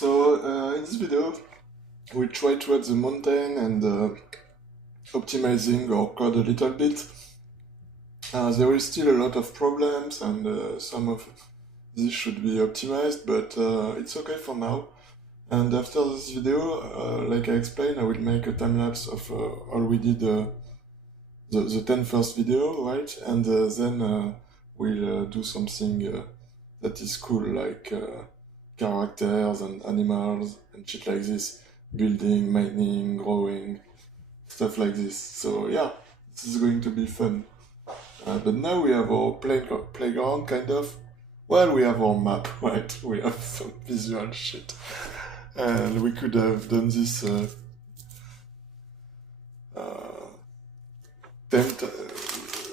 In this video, we try to add the mountain and optimizing our code a little bit. There is still a lot of problems and some of this should be optimized, but it's okay for now. And after this video, like I explained, I will make a time-lapse of all we did the 10 first video, right? And then we'll do something that is cool, like characters and animals and shit like this, building, mining, growing, stuff like this. So yeah, this is going to be fun. But now we have our playground, kind of. Well, we have our map, right? We have some visual shit. And we could have done this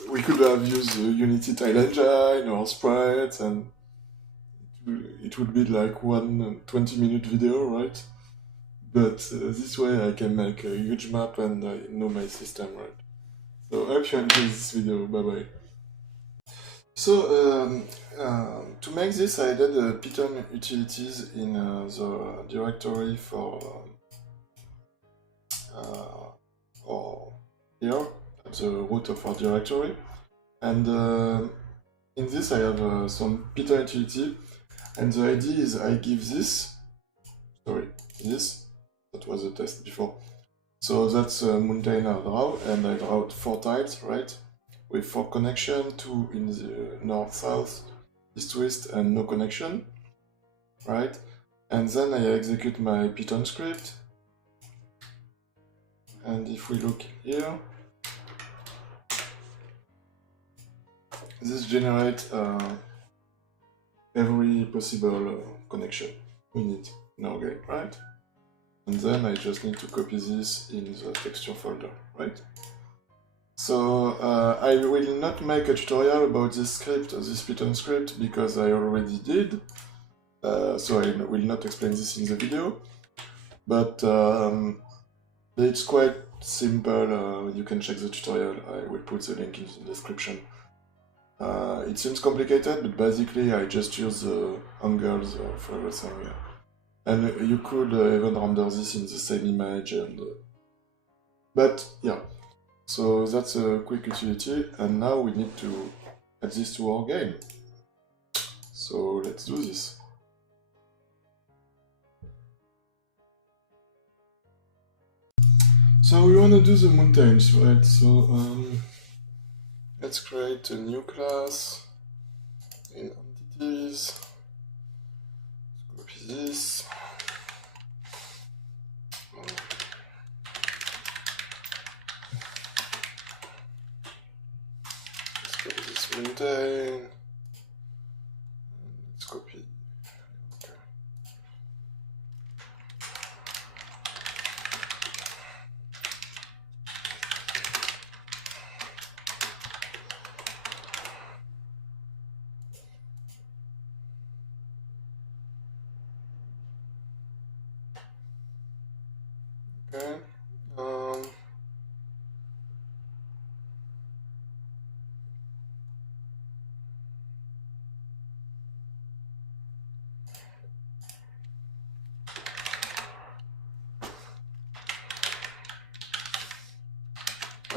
we could have used Unity tile engine or sprites, and it would be like one 20-minute video, right? But this way I can make a huge map and I know my system, right? So I hope you enjoyed this video. Bye bye. So to make this, I added Python utilities in the directory for or here at the root of our directory, and in this I have some Python utility, and the idea is I give this, that was a test before. So that's a mountain I draw, and I draw 4 tiles, right? With 4 connection, 2 in the north-south, east-west, and no connection, right? And then I execute my Python script. And if we look here, this generates every possible connection we need in our game, right? And then I just need to copy this in the texture folder, right? So I will not make a tutorial about this script, this Python script, because I already did. So I will not explain this in the video. But it's quite simple. You can check the tutorial. I will put the link in the description. It seems complicated, but basically I just use the angles for everything. And you could even render this in the same image. But yeah, so that's a quick utility, and now we need to add this to our game. So let's do this. So we want to do the mountains, right? So let's create a new class in entities. Let's copy this. Let's copy this mountain. Let's copy. Okay. Okay.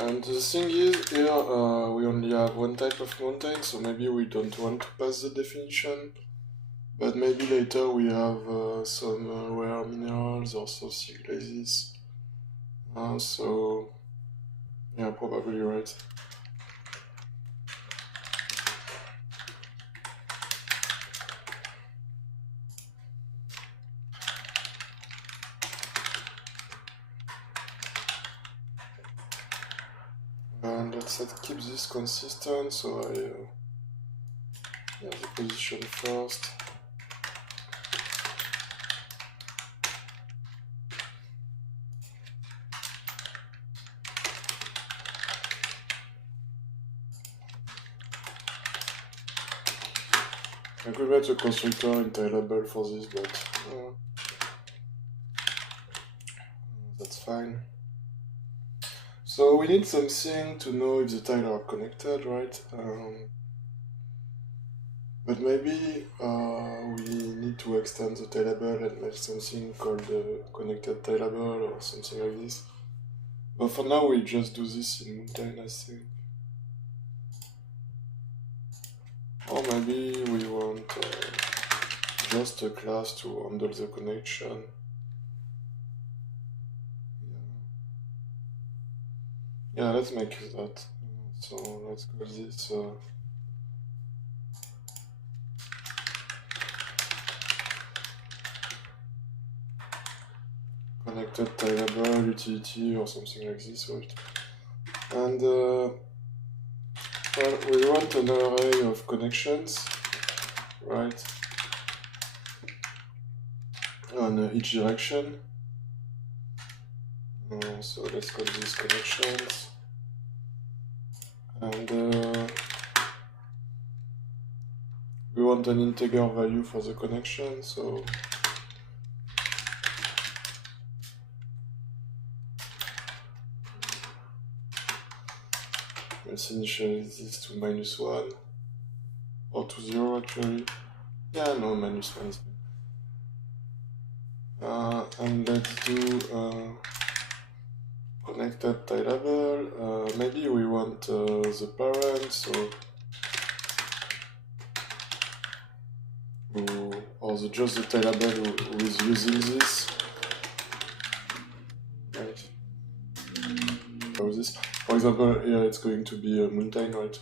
And the thing is, here we only have one type of mountain, so maybe we don't want to pass the definition. But maybe later we have some rare minerals or something like this. So, yeah, probably right. And let's keep this consistent, so I the position first. I could write a constructor in tileable for this, but that's fine. So we need something to know if the tiles are connected, right? But maybe we need to extend the tailable and make something called connected tailable or something like this. But for now, we just do this in Mountain, I think. Or maybe we want just a class to handle the connection. Yeah, let's make that. So let's call this connected tailable utility or something like this, right? And well, we want an array of connections, right? On each direction. So let's call these connections. And we want an integer value for the connection, so let's initialize this to -1 or to 0 actually. Yeah, no, -1 is fine. And let's do connected tailable. Maybe we want the parent, so or just the tailable who is using this. Right. So this, for example, here it's going to be a mountain, right?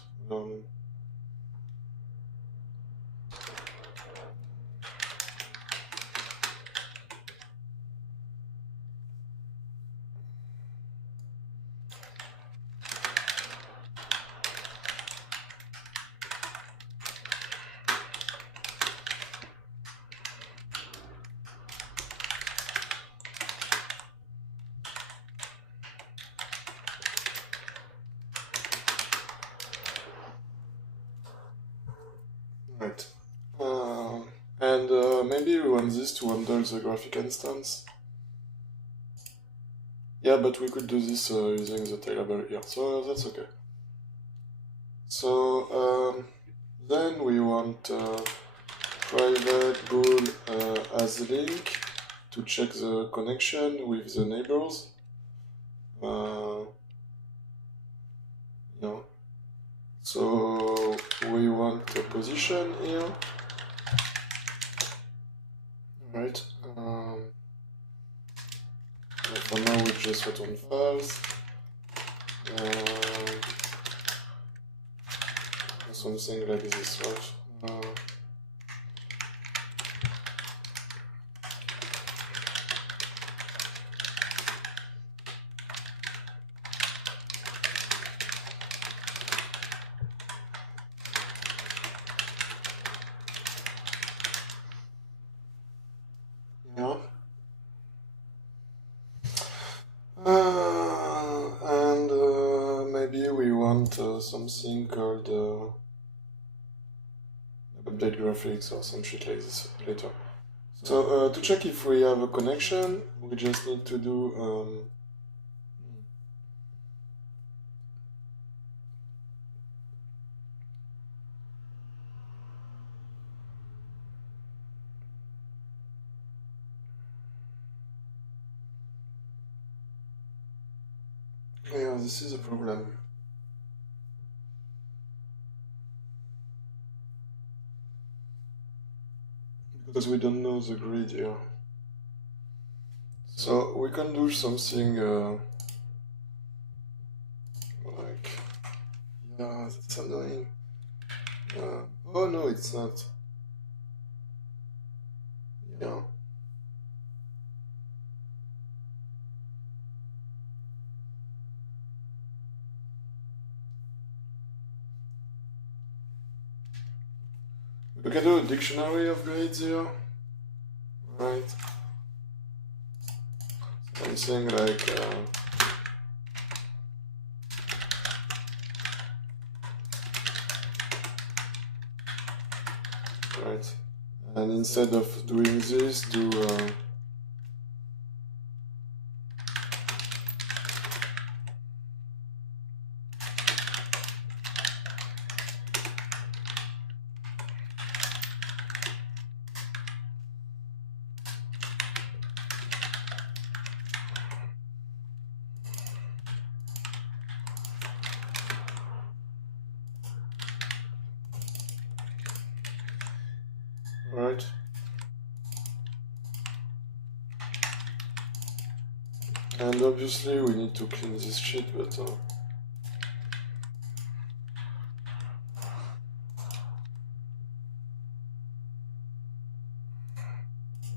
Right. And maybe we want this to handle the graphic instance. Yeah, but we could do this using the tailable here, so that's okay. So then we want private bool as link to check the connection with the neighbors. So we want a position here, right? For now we just return false. Something like this, right? Yeah. And maybe we want something called update graphics or some shit like this later. So to check if we have a connection, we just need to do yeah, this is a problem. Because we don't know the grid here. So we can do something like, yeah, that's annoying. Oh no, it's not. Yeah. We can do a dictionary of grades here. Right. Something like right. And instead of doing this, do right? And obviously we need to clean this shit, but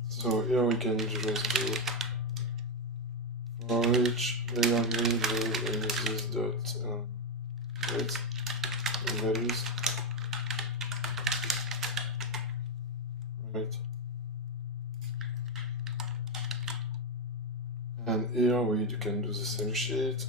so here we can just do for each layer grid in this dot weight values, right? And here we can do the same shit.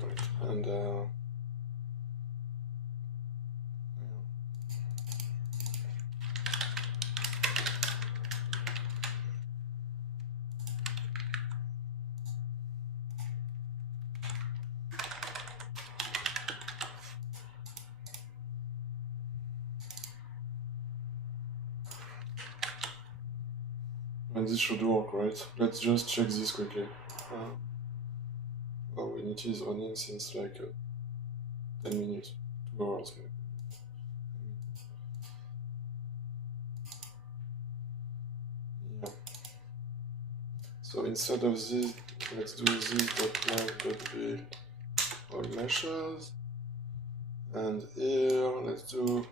Right. And and this should work, right? Let's just check this quickly. Oh, we need to use onion since like 10 minutes, 2 hours maybe. Yeah. So instead of this, let's do this.length.build all meshes. And here, let's do...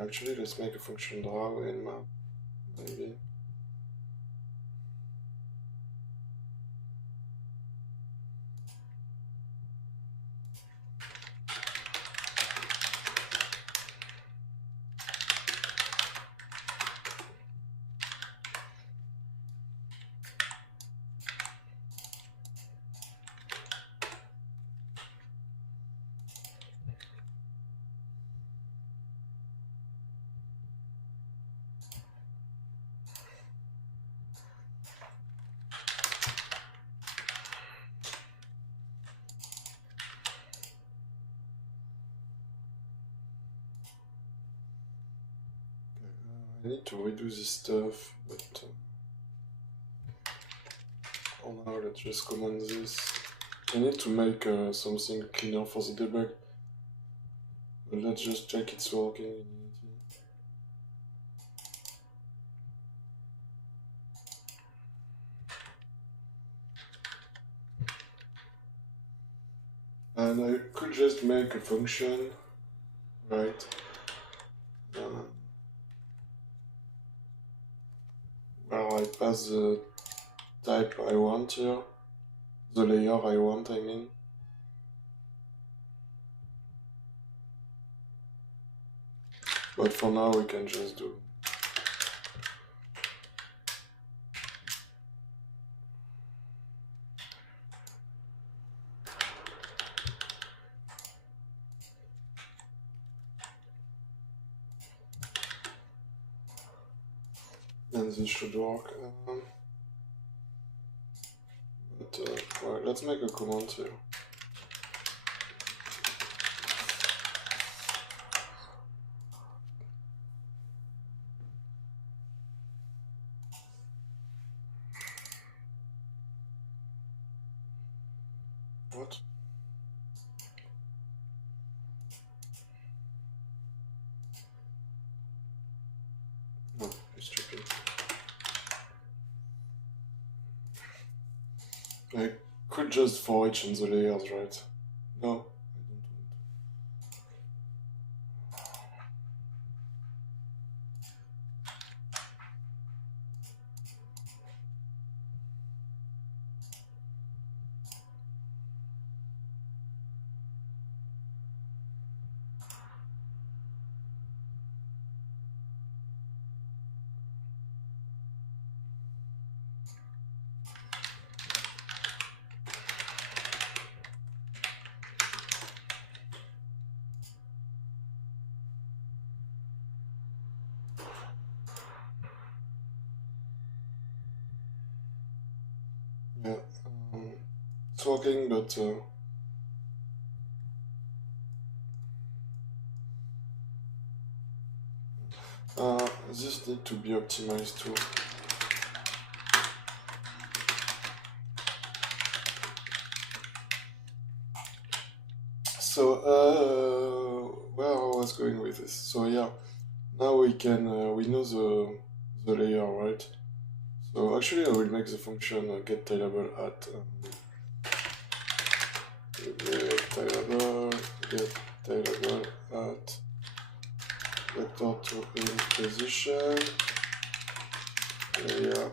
Actually, let's make a function draw in map, maybe. I need to redo this stuff, but for now, let's just command this. I need to make something cleaner for the debug, but let's just check it's working in Unity. And I could just make a function, right? Where I pass the type I want here, the layer I want, I mean. But for now we can just do. And this should work. Well, let's make a command here. What? No, it's stupid. I could just for each in the layers, right? No, I don't want. Yeah, it's working, but this need to be optimized too. So where I was going with this? So yeah, now we can we know the layer, right? So actually I will make the function get tailable at get tailable at vector to in position layer.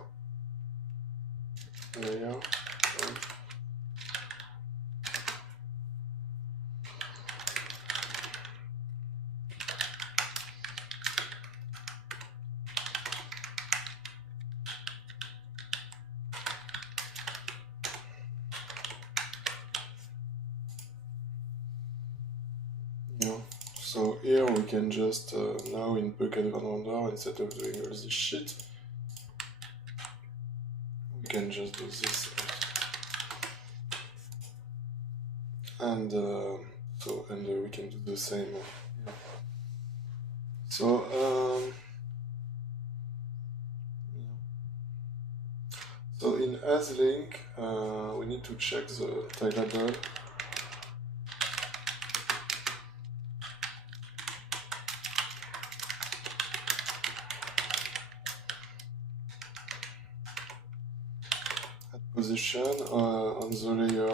So here we can just now in Bucket Van Wander, instead of doing all this shit, we can just do this. And we can do the same. So so in AsLink we need to check the tailable. Position on the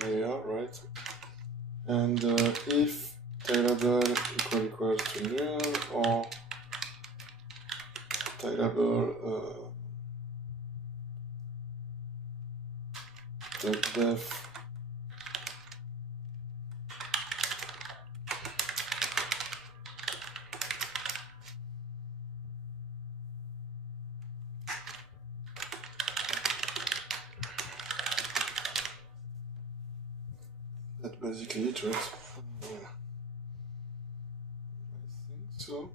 layer, right? And if tailable equals to null or tailable def that's basically it, right? I think so.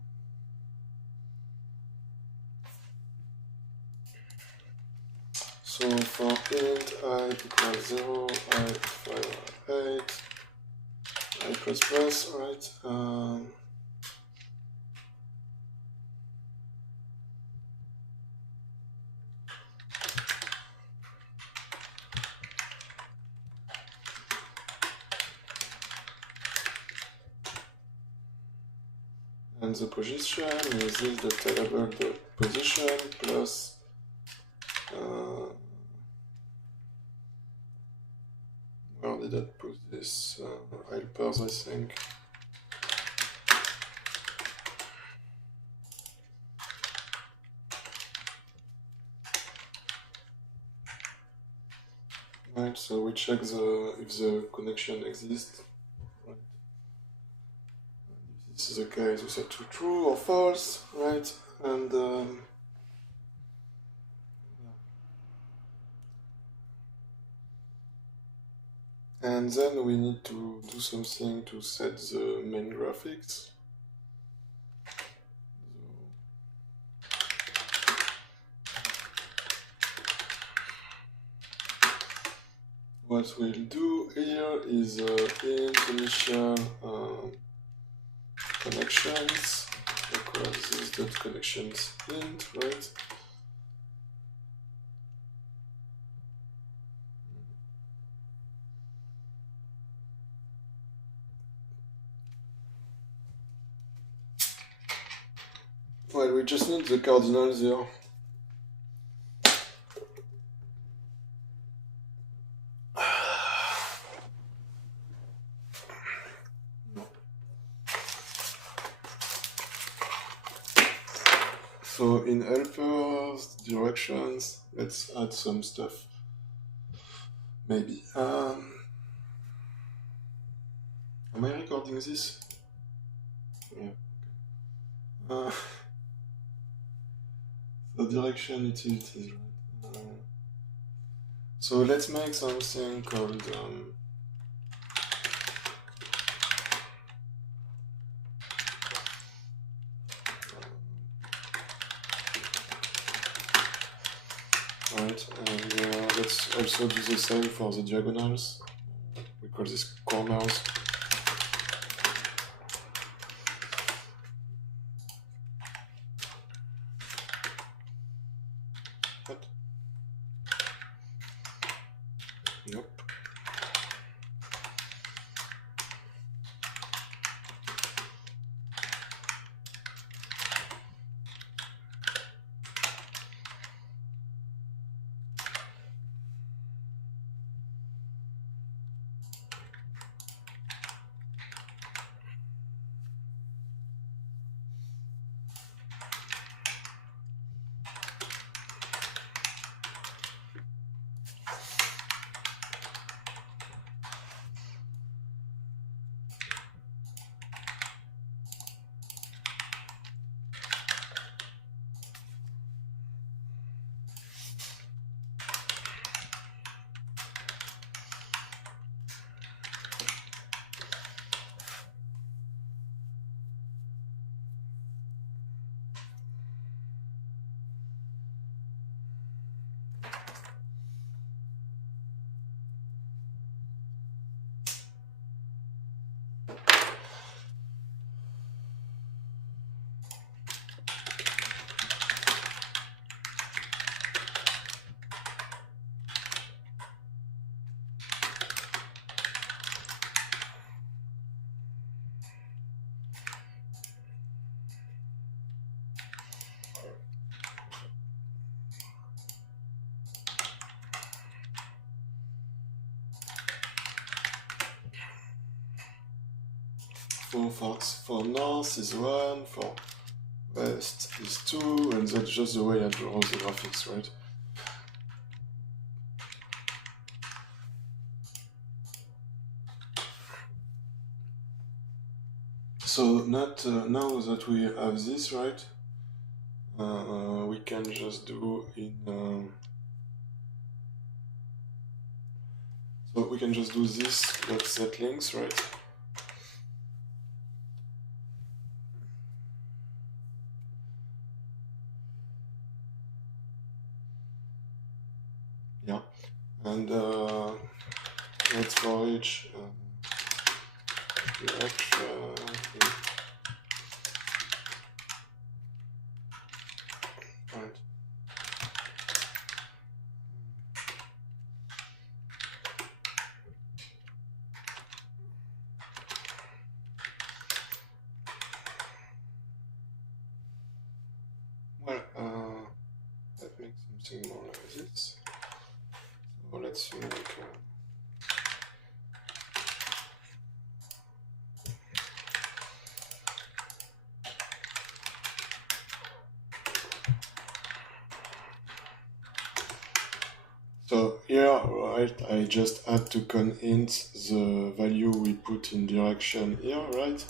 So for int I equals 0, I 5, 8, I plus plus, right? And the position is this the tailable the position plus where did I put this? Helpers, I think. Right, so we check if the connection exists. Right. If this is the case, we set to true or false, right? And then we need to do something to set the main graphics. What we'll do here is int initial connections equals this dot connections int, right? Well, we just need the cardinals here. So in helpers, directions, let's add some stuff. Maybe. Am I recording this? Yeah. The direction utilities, right? So let's make something called right, and let's also do the same for the diagonals. We call this corners. for north is 1, for west is 2, and that's just the way I draw the graphics, right? So now that we have this, right, we can just do in so we can just do this set links, right? Yeah, and let's for each direction. Right. Well, let's make something more like this. So let's make so here, right, I just had to conint the value we put in direction here, right?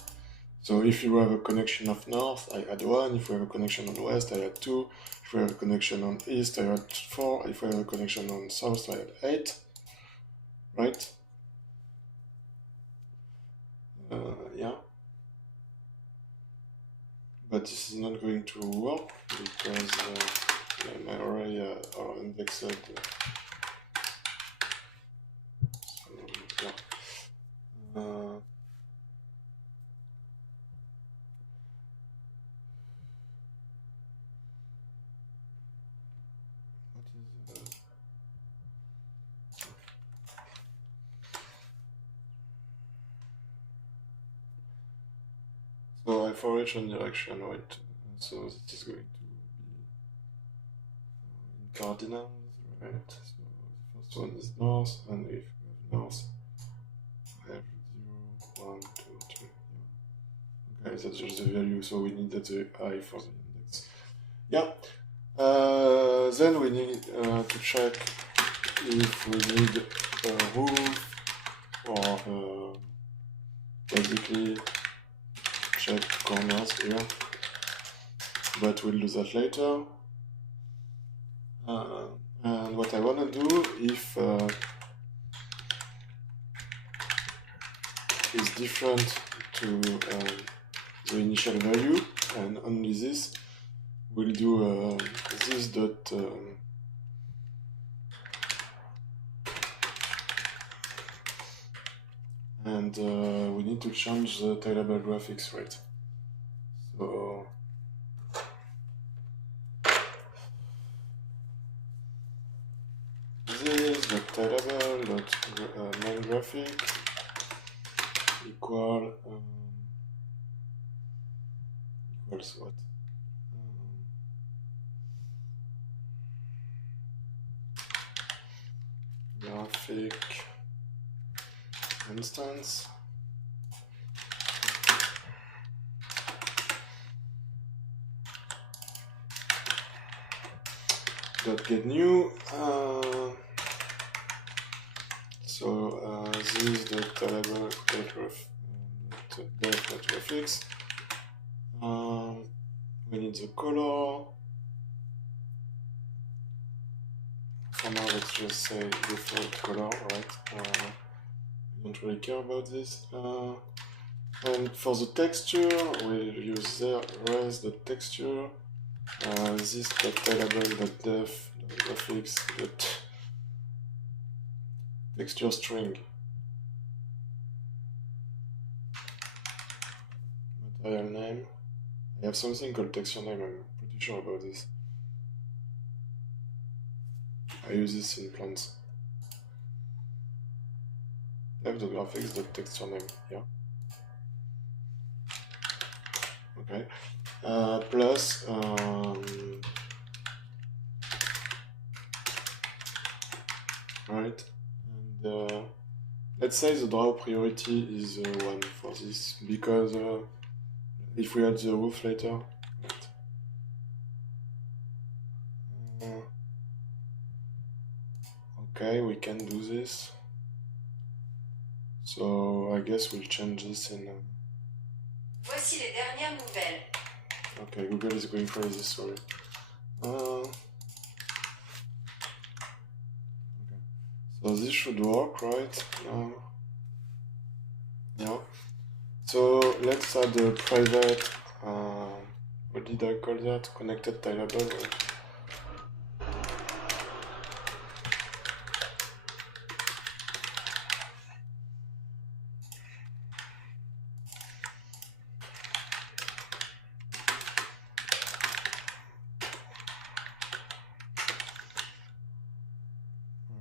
So if you have a connection of north, I add 1. If we have a connection on west, I add 2. If we have a connection on east, I add 4. If we have a connection on south, I add 8. Right? Yeah. But this is not going to work because my array are indexed. So, yeah. So I for each direction, right? So this is going to be in cardinals, right? So the first one is north, and if we have north, I have 0, 1, 2, 3. Yeah. Okay, that's just the value, so we needed the I for the index. Yeah. Then we need to check if we need a roof or basically check corners here, but we'll do that later. And what I want to do, if is different to the initial value, and only this, we'll do this dot and we need to change the tailable graphics, right? So this dot tailable dot main graphic equals what? Graphic instance dot get new. So this dot tailable dot graphics. We need the color. For now, let's just say default color, right? I don't really care about this. And for the texture, we'll use res the texture. This tailable.def graphics texture string. Material name. I have something called texture name. I'm pretty sure about this. I use this in plants. I have the graphics, the texture name, yeah. Okay. Plus right, and let's say the draw priority is 1 for this, because if we add the roof later, okay, we can do this. So I guess we'll change this in. Voici les dernières nouvelles. Okay, Google is going crazy, sorry. Okay. So this should work, right? Yeah. So let's add a private, what did I call that? Connected tileable.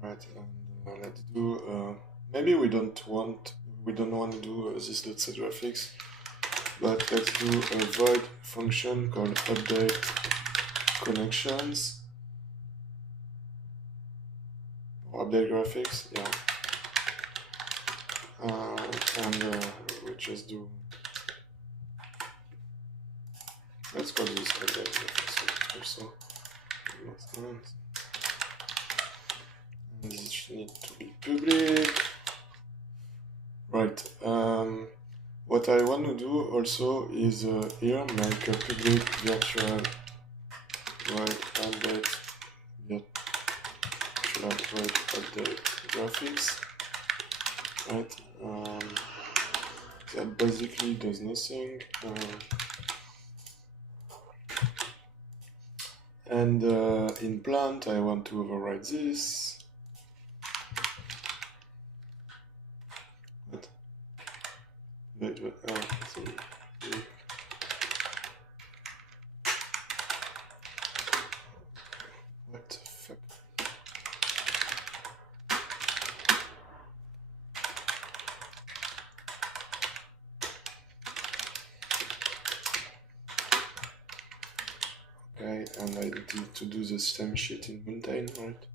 Right, and let's do, maybe we don't want to do this.setGraphics, but let's do a void function called update connections, or update graphics, yeah. And we just do, let's call this update graphics also. And this needs to be public. Right. What I want to do also is here make a public virtual void update graphics. Right. That basically does nothing. And in plant, I want to override this. What the fuck? Okay, and I need to do the same shit in mountain, right?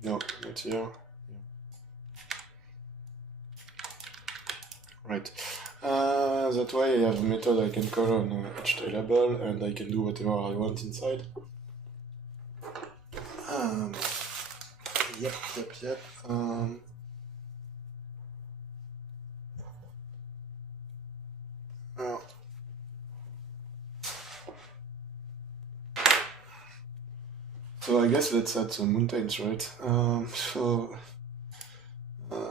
No, not here. Yeah. Right. That's why I have a method I can call on HTML, and I can do whatever I want inside. Yep. So I guess let's add some mountains, right?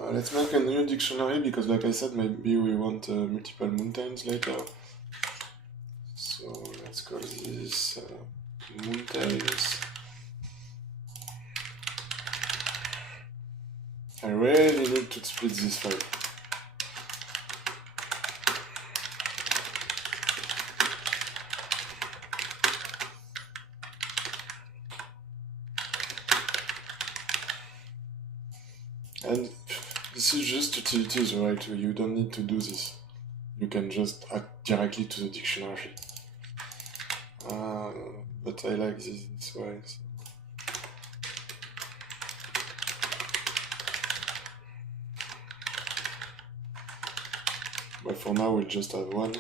Let's make a new dictionary, because like I said, maybe we want multiple mountains later. So let's call this mountains. I really need to split this file. And this is just utilities, right? You don't need to do this. You can just add directly to the dictionary. But I like this way. So. But for now, we'll just have one.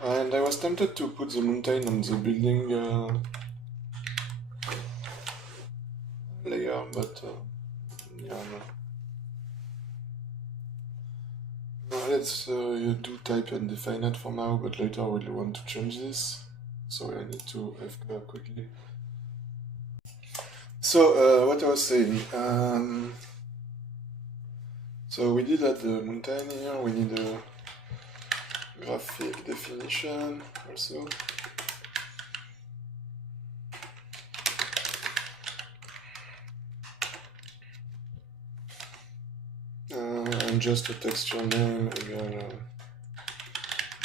And I was tempted to put the mountain on the building layer, but yeah, no. Let's do type and define it for now, but later we'll want to change this. So I need to FK quickly. So what I was saying, so we did at the mountain here, we need a graphic definition also. And just a texture name again,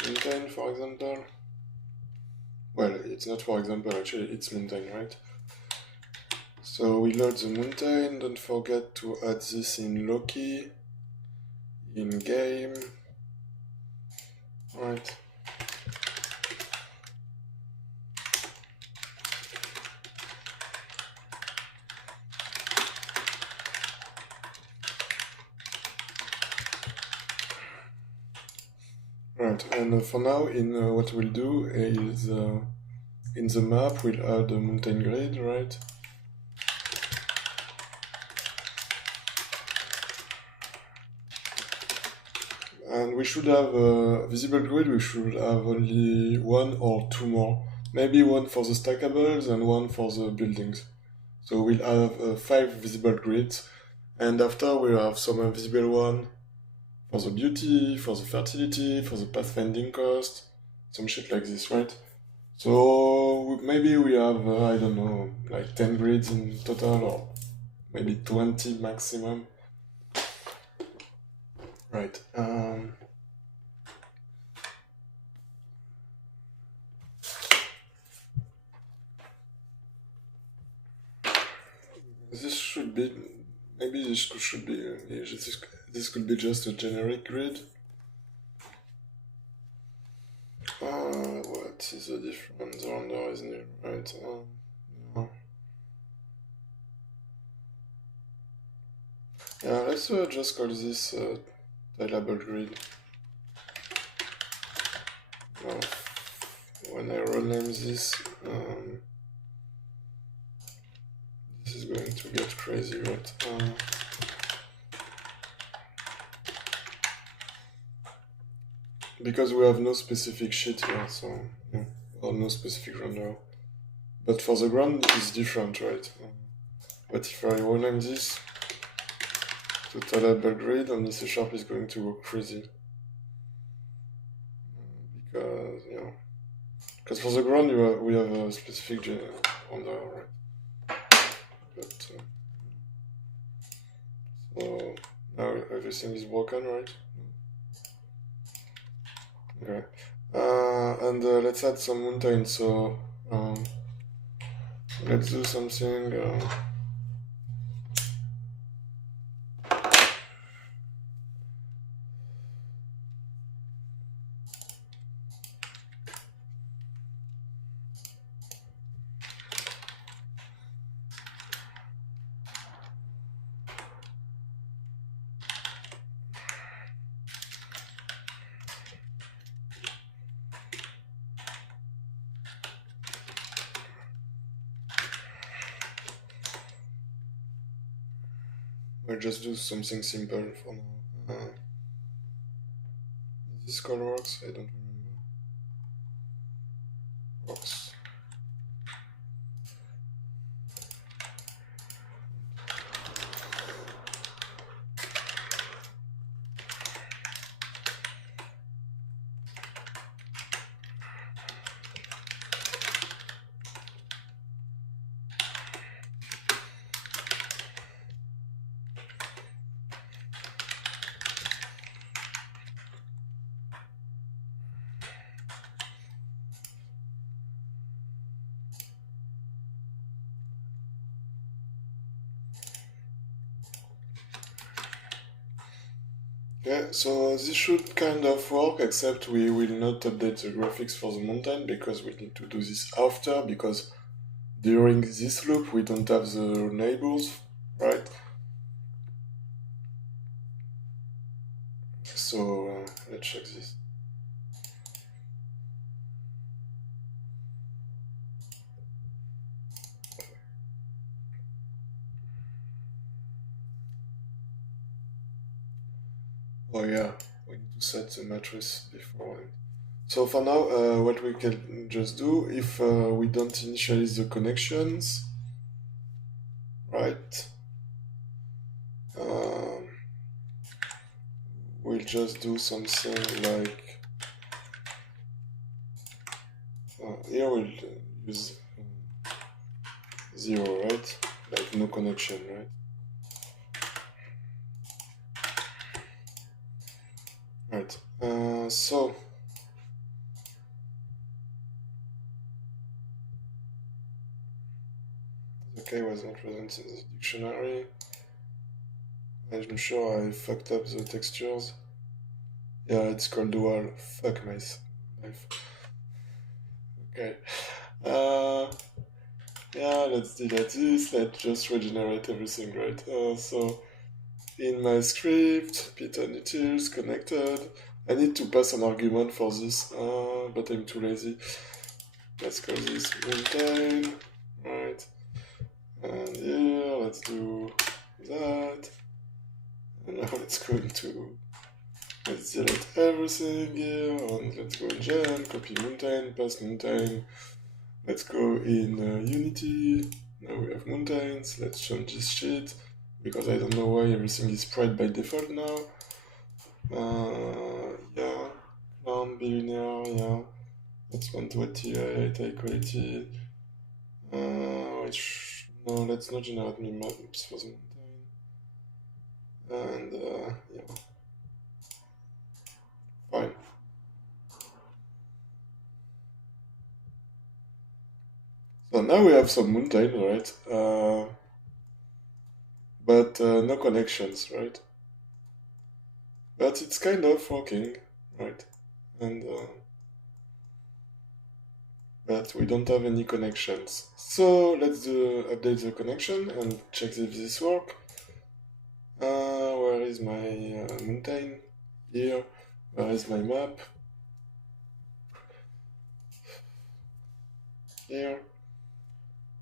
mountain for example. Well, it's not for example, actually it's mountain, right? So we load the mountain, don't forget to add this in Loki, in game, right? Right, and for now, in what we'll do is in the map we'll add a mountain grid, right? And we should have a visible grid, we should have only one or two more. Maybe one for the stackables and one for the buildings. So we'll have 5 visible grids, and after we'll have some invisible one for the beauty, for the fertility, for the pathfinding cost, some shit like this, right? So maybe we have, I don't know, like 10 grids in total, or maybe 20 maximum. Right. This should be, maybe this should be, this could be just a generic grid. What is the difference? The render is new, right? Yeah. Yeah, let's just call this tilable grid. When I rename this, this is going to get crazy, right? Because we have no specific sheet here, so yeah, or no specific render. But for the ground, it's different, right? But if I rename this to tilable grid, only C# is going to go crazy. Because, you know, because for the ground we have a specific render, right? But so now everything is broken, right? Okay. And let's add some mountains. So let's do something. We'll just do something simple for now. Is this call works? I don't remember. Works. Yeah, so this should kind of work, except we will not update the graphics for the mountain because we need to do this after, because during this loop we don't have the neighbors, right? So let's check this. Oh yeah, we need to set the matrix before. So for now, what we can just do, if we don't initialize the connections, right? We'll just do something like here we'll use 0, right? Like no connection, right? Right. So okay was not present in the dictionary. I'm sure I fucked up the textures. Yeah, it's called dual. Fuck my life. Okay. Yeah, let's delete this. Let's just regenerate everything, right? So in my script, Python utils connected. I need to pass an argument for this, but I'm too lazy. Let's call this mountain, right? And here, let's do that. And now let's go into, let's delete everything here, and let's go in gen, copy mountain, pass mountain. Let's go in Unity. Now we have mountains. Let's change this shit because I don't know why everything is spread by default now. Yeah, clown, billionaire, yeah. That's 128, high quality. Which, no, let's not generate me maps for the mountain. And, yeah. Fine. So now we have some mountain, right? But no connections, right? But it's kind of working, right? And but we don't have any connections. So let's update the connection and check if this works. Where is my mountain? Here. Where is my map? Here.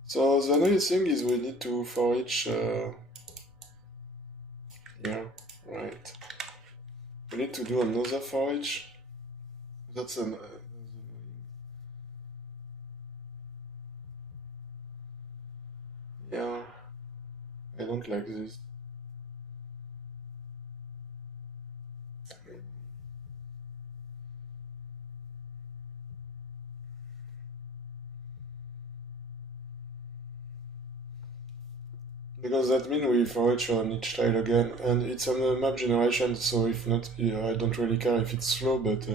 So the annoying thing is we need to for each here, right? We need to do another for each. That's an yeah. I don't like this. Because that means we for each on each tile again, and it's on the map generation, so if not, yeah, I don't really care if it's slow, but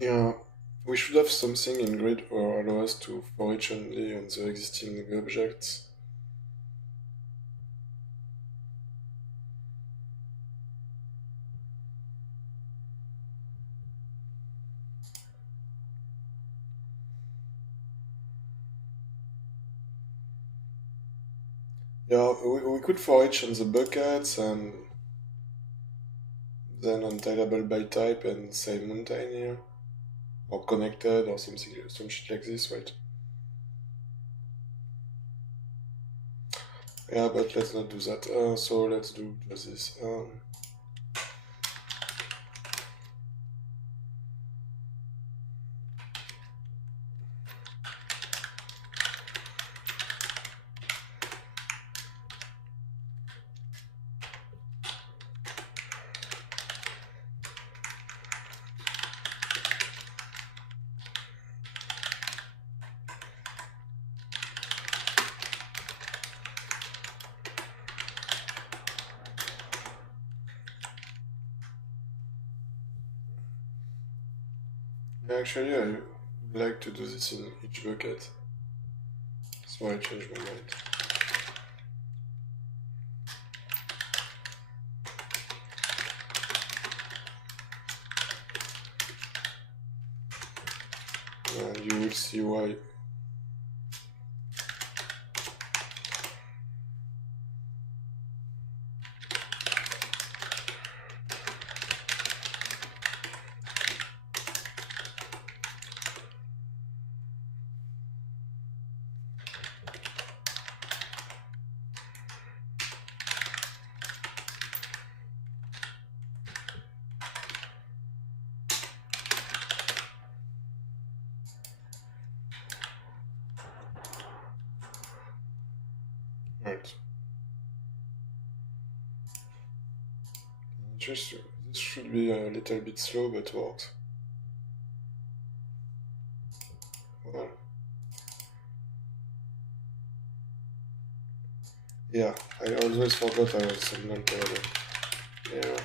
yeah, we should have something in grid or allow us to for each only on the existing objects. Yeah, we could for each on the buckets and then on tileable by type and say mountain here, or connected or something, some shit like this, right? Yeah, but let's not do that. So let's do just this. Actually, I would like to do this in each bucket, so I change my mind. And you will see why. Right. Just this should be a little bit slow, but works. Well. Yeah, I always forgot I had signal problem. Yeah.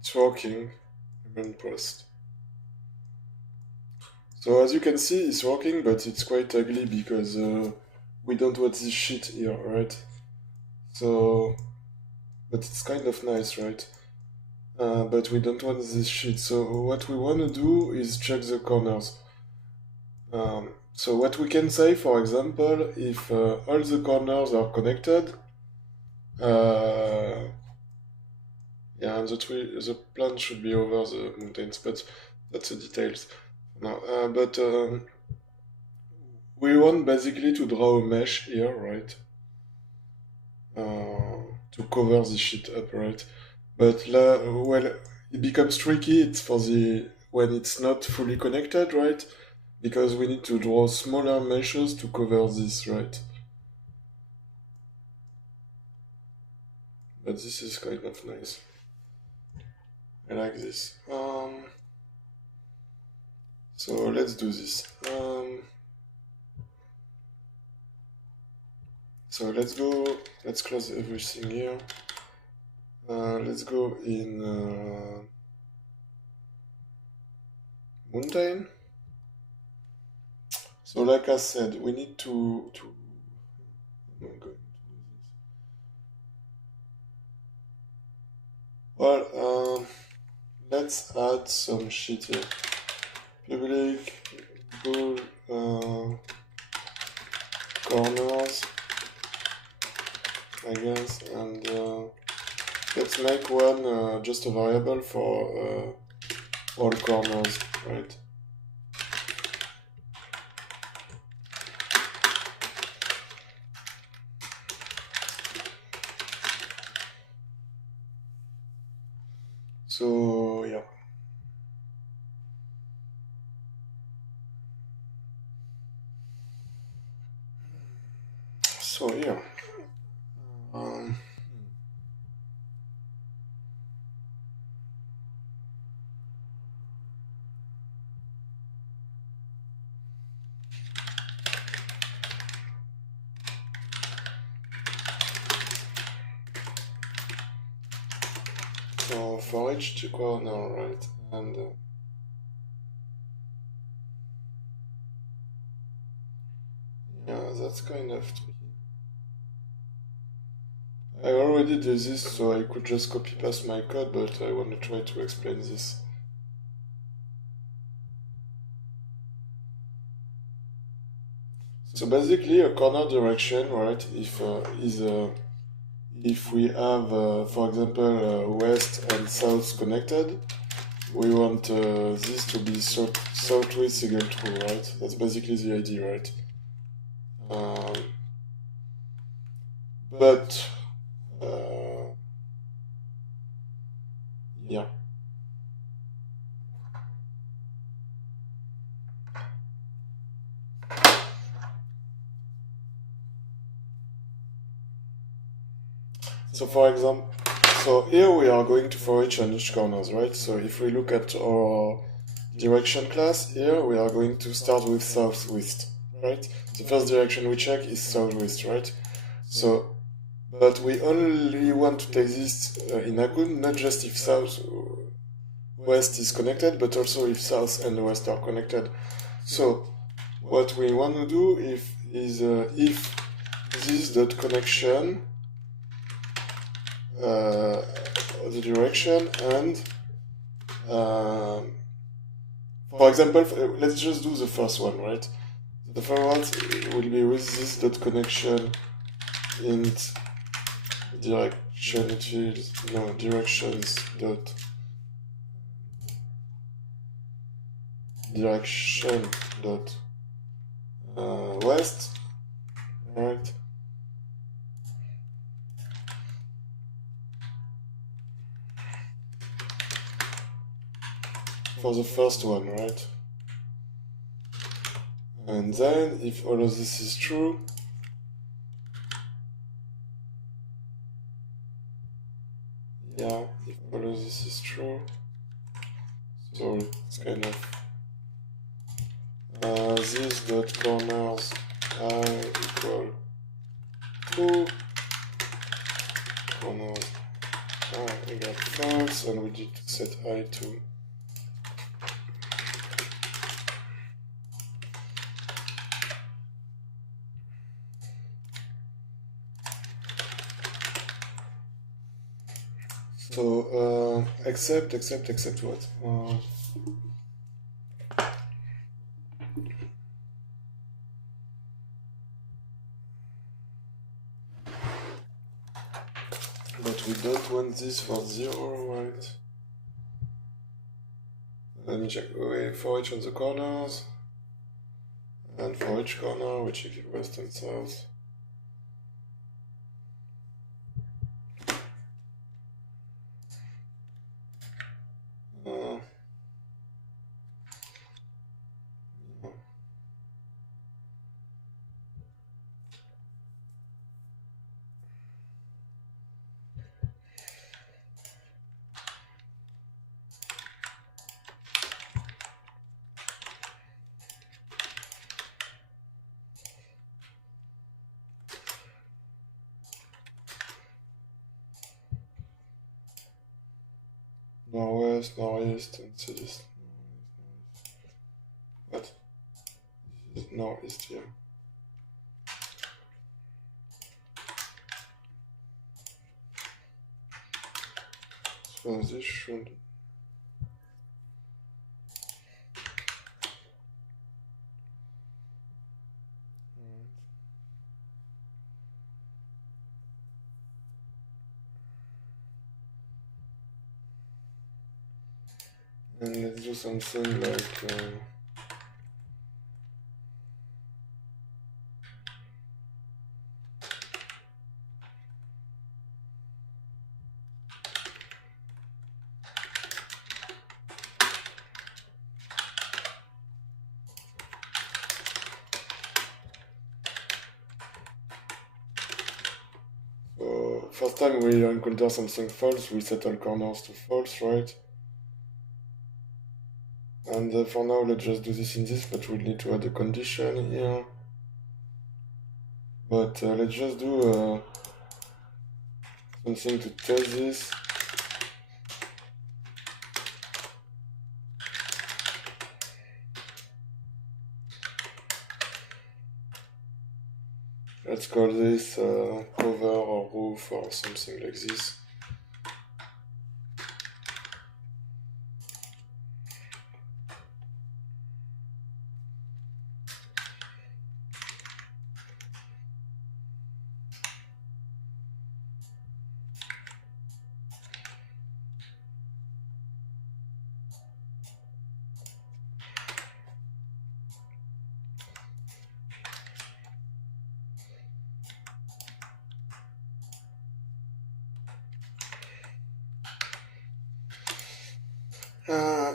It's working. I'm impressed. So as you can see, it's working, but it's quite ugly because we don't want this shit here, right? So, but it's kind of nice, right? But we don't want this shit. So what we want to do is check the corners. So what we can say, for example, if all the corners are connected, yeah, and the plant should be over the mountains, but that's the details. Now, but we want basically to draw a mesh here, right? To cover the shit up, right? But well, it becomes tricky. It's for the when it's not fully connected, right? Because we need to draw smaller meshes to cover this, right? But this is kind of nice. I like this. So let's do this. So let's close everything here. Let's go in mountain. So like I said, we need to I'm going to do this. Well, let's add some shit here. Public goal corners, I guess, and let's make one just a variable for all corners, right? So yeah. So yeah. So for each corner, right, and yeah, that's kind of tricky. I already did this, so I could just copy paste my code, but I want to try to explain this. So basically, a corner direction, right, if we have, for example, west and south connected, we want this to be southwest equal true, right? That's basically the idea, right? But yeah. So for example, so here we are going to for each and each corners, right? So if we look at our direction class, here we are going to start with southwest, right? The first direction we check is southwest, right? So, but we only want to take this in account, not just if southwest is connected, but also if south and west are connected. So what we want to do is if this dot connection the direction and for example, let's just do the first one, right? The forward will be with this dot connection int direction field, no, directions dot direction dot west, right? For the first one, right? And then, if all of this is true, yeah, if all of this is true, so it's kind of this dot corners I equal to corners I got false, and we need to set I to so except what? But we don't want this for 0, right? Let me check. For each of the corners, and for each corner, we check it west and south. Northwest, northeast, and southeast. What? This is northeast here. So this should. And let's do something like so first time we encounter something false, we set all corners to false, right? And for now, let's just do this in this, but we'll need to add a condition here. But let's just do something to test this. Let's call this cover or roof or something like this.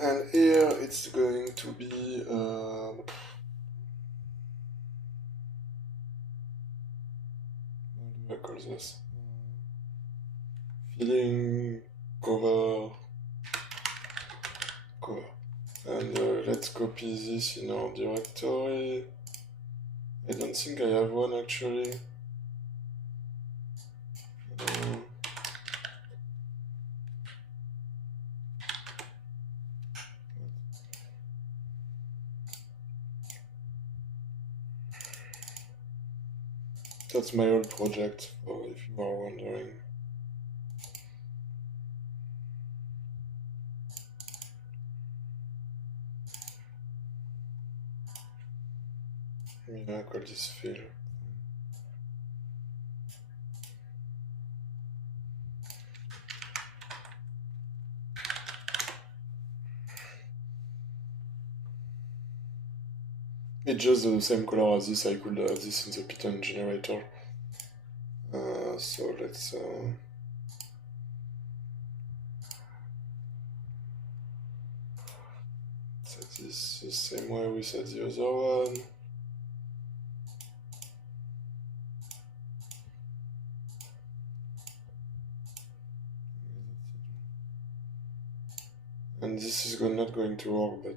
And here it's going to be what do I call this? Filling cover. And let's copy this in our directory. I don't think I have one actually. That's my old project, if you are wondering. I call this fill. It's just the same color as this. I could have this in the Python generator. So let's set this the same way we set the other one. And this is not going to work, but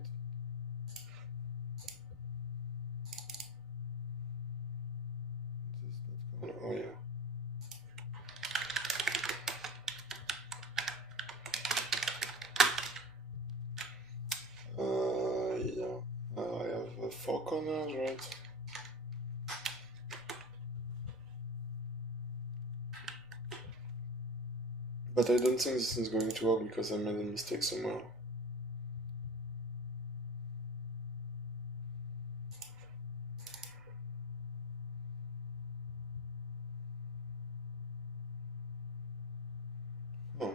oh yeah. I have 4 corners, right? But I don't think this is going to work because I made a mistake somewhere. Oh.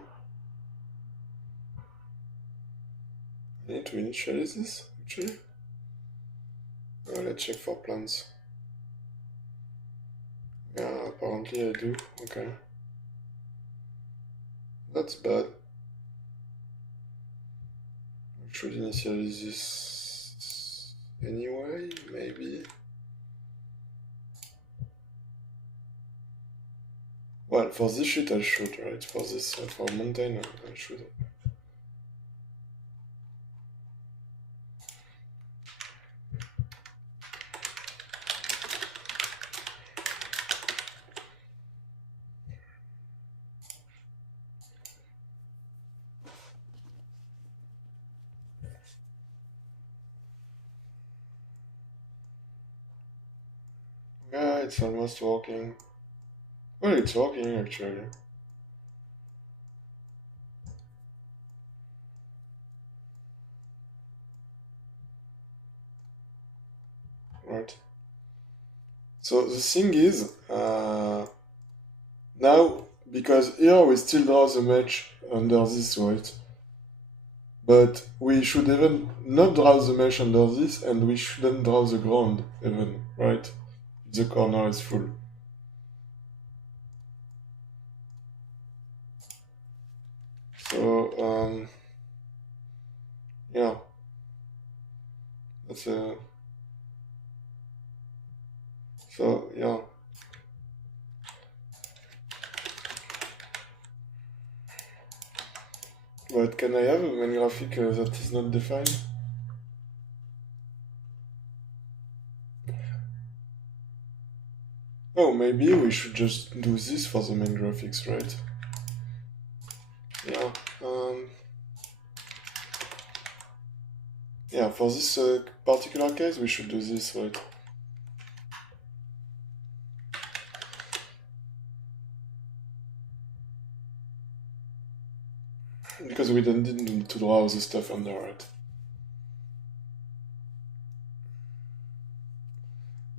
I need to initialize this, actually. Let's check for plans. Yeah, apparently I do. Okay. That's bad. I should initialize this anyway, maybe. Well, for this sheet I should, right? For this, for mountain I should. Yeah, it's almost working. Well, it's working actually. Right. So the thing is, now, because here we still draw the mesh under this, right? But we should even not draw the mesh under this, and we shouldn't draw the ground even, right? The corner is full. So, yeah. That's so, yeah. But can I have a main graphic that is not defined? Oh, maybe we should just do this for the main graphics, right? Yeah. Yeah, for this particular case, we should do this, right? Because we didn't need to draw all the stuff under, right?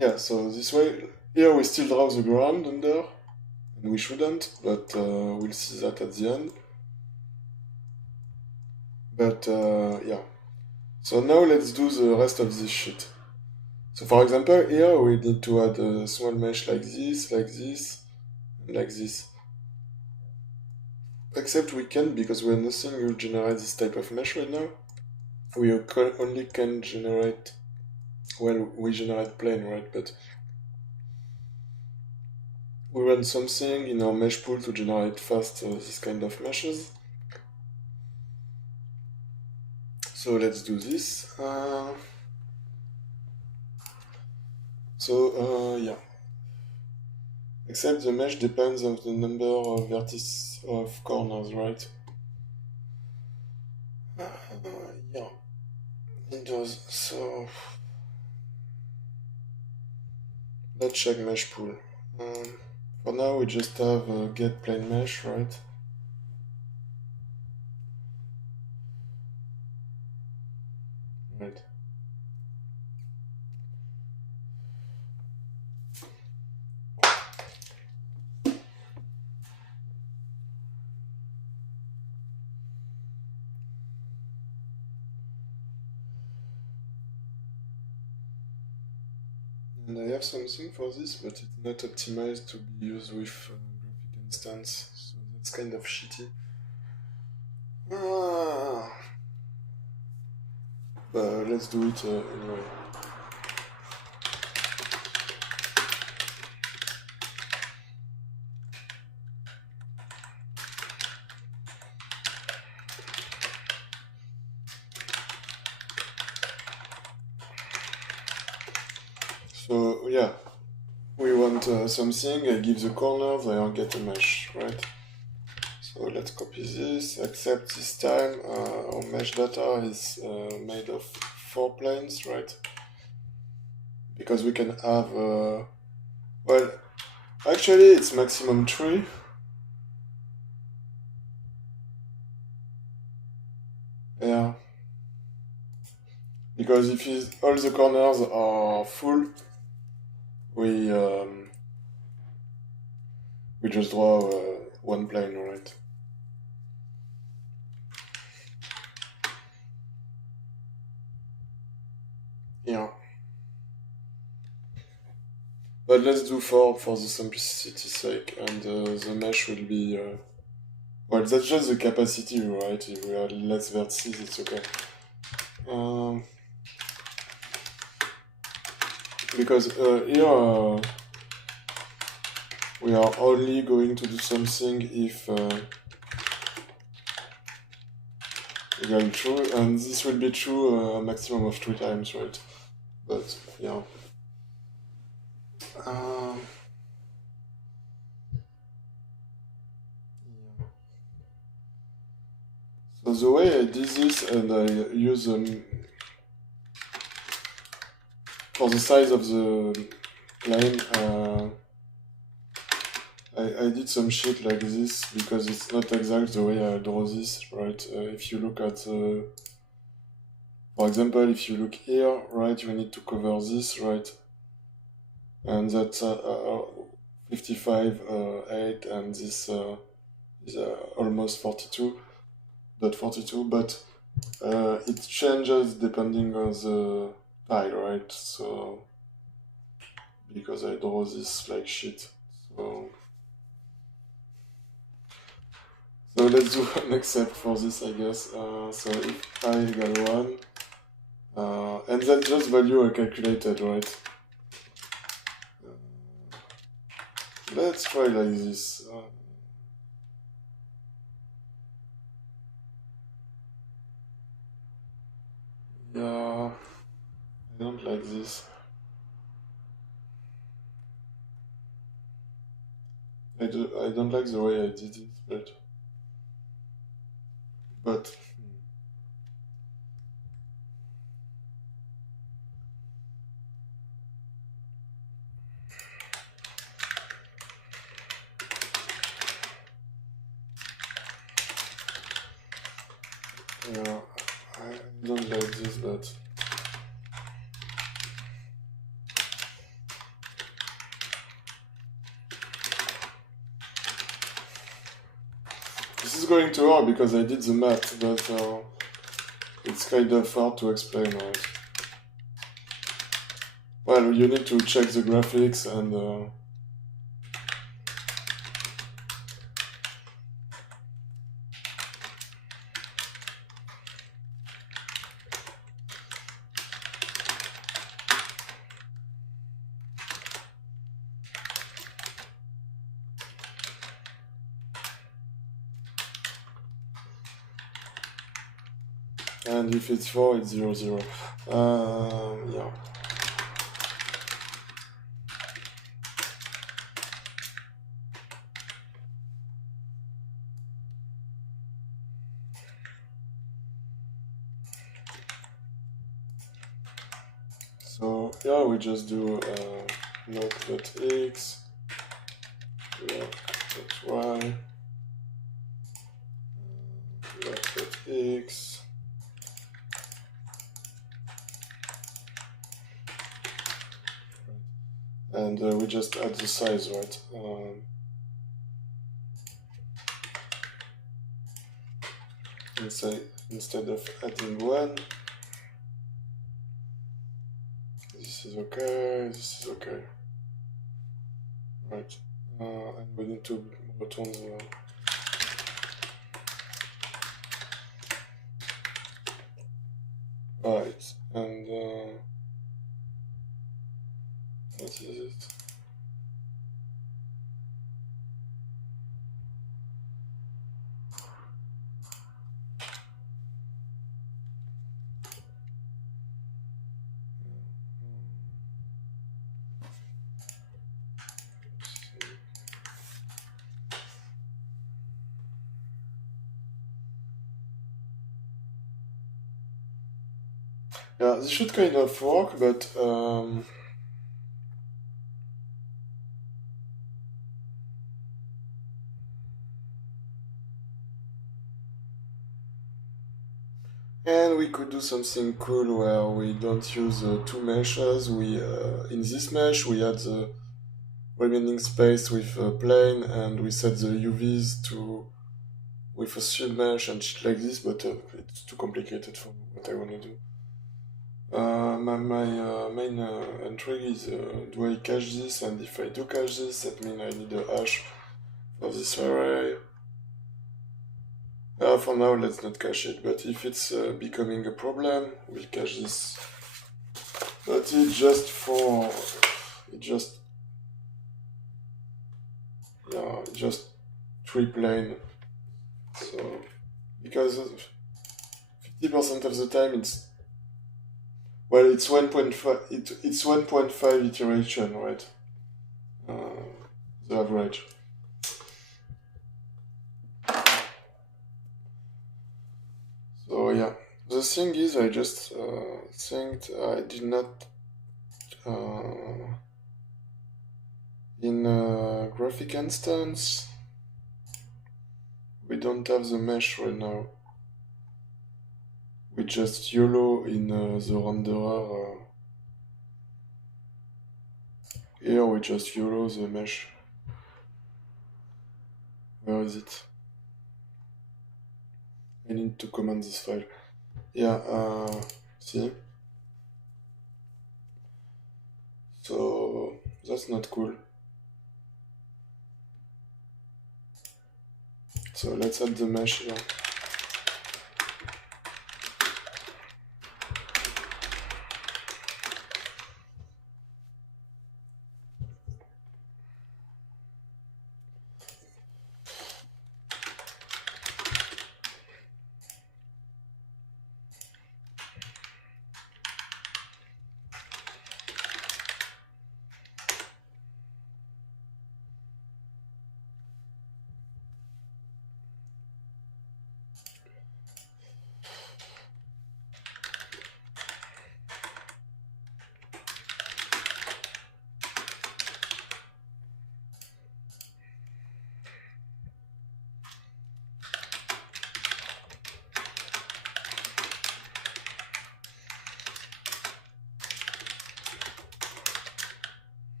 Yeah, so this way, here we still draw the ground under, and we shouldn't, but we'll see that at the end. But yeah. So now let's do the rest of this sheet. So for example, here we need to add a small mesh like this, and like this. Except we can't because we're nothing will generate this type of mesh right now. We only can generate, well, we generate plane, right? But we run something in our mesh pool to generate fast this kind of meshes. So let's do this. Yeah. Except the mesh depends on the number of vertices of corners, right? Yeah, it does. So let's check mesh pool. For now, we just have a get plane mesh, right? Right. And I have something for this, but it's not optimized to be used with graphic instance, so that's kind of shitty. But let's do it anyway. So yeah, we want something, I give the corners, I get a mesh, right? So let's copy this, except this time our mesh data is made of 4 planes, right? Because we can have, well, actually it's maximum 3. Yeah. Because if all the corners are full, we just draw one plane, right? Yeah. But let's do 4 for the simplicity's sake, and the mesh will be... well, that's just the capacity, right? If we have less vertices, it's okay. Because here we are only going to do something if equal true, and this will be true a maximum of 3 times, right? But yeah. So the way I did this, and I use for the size of the plane, I did some shit like this because it's not exact the way I draw this, right? If you look at, for example, if you look here, right, you need to cover this, right? And that's 55, 8, and this is almost 42.42, but it changes depending on the tile, right? So, because I draw this like shit, so let's do an except for this, I guess. So if I equal 1, and then just value are calculated, right? Let's try like this. Yeah, I don't like this. I don't like the way I did it, but yeah, I don't like this, but this is going to hard because I did the math, but it's kind of hard to explain, right? Well, you need to check the graphics and and if it's 4, it's 0, 0. Yeah. So yeah, we just do loc.x, loc.y, loc.x, and we just add the size, right? Instead of adding 1, This is okay, this is okay. Right. And we need to return the... Right, and what is it? Yeah, this should kind of work, but and we could do something cool where we don't use two meshes. We in this mesh we add the remaining space with a plane, and we set the UVs to with a submesh and shit like this. But it's too complicated for what I want to do. My main intrigue is do I cache this, and if I do cache this, that means I need a hash for this array. For now, let's not cache it, but if it's becoming a problem, we'll cache this. But it's just for... just 3 plane. So, because 50% of the time it's... Well, it's 1.5, it's 1.5 iteration, right? The average. So yeah, the thing is, I just think I did not in graphic instance we don't have the mesh right now. We just YOLO in the renderer. Here we just YOLO the mesh. Where is it? I need to command this file. Yeah, see? So that's not cool. So let's add the mesh here.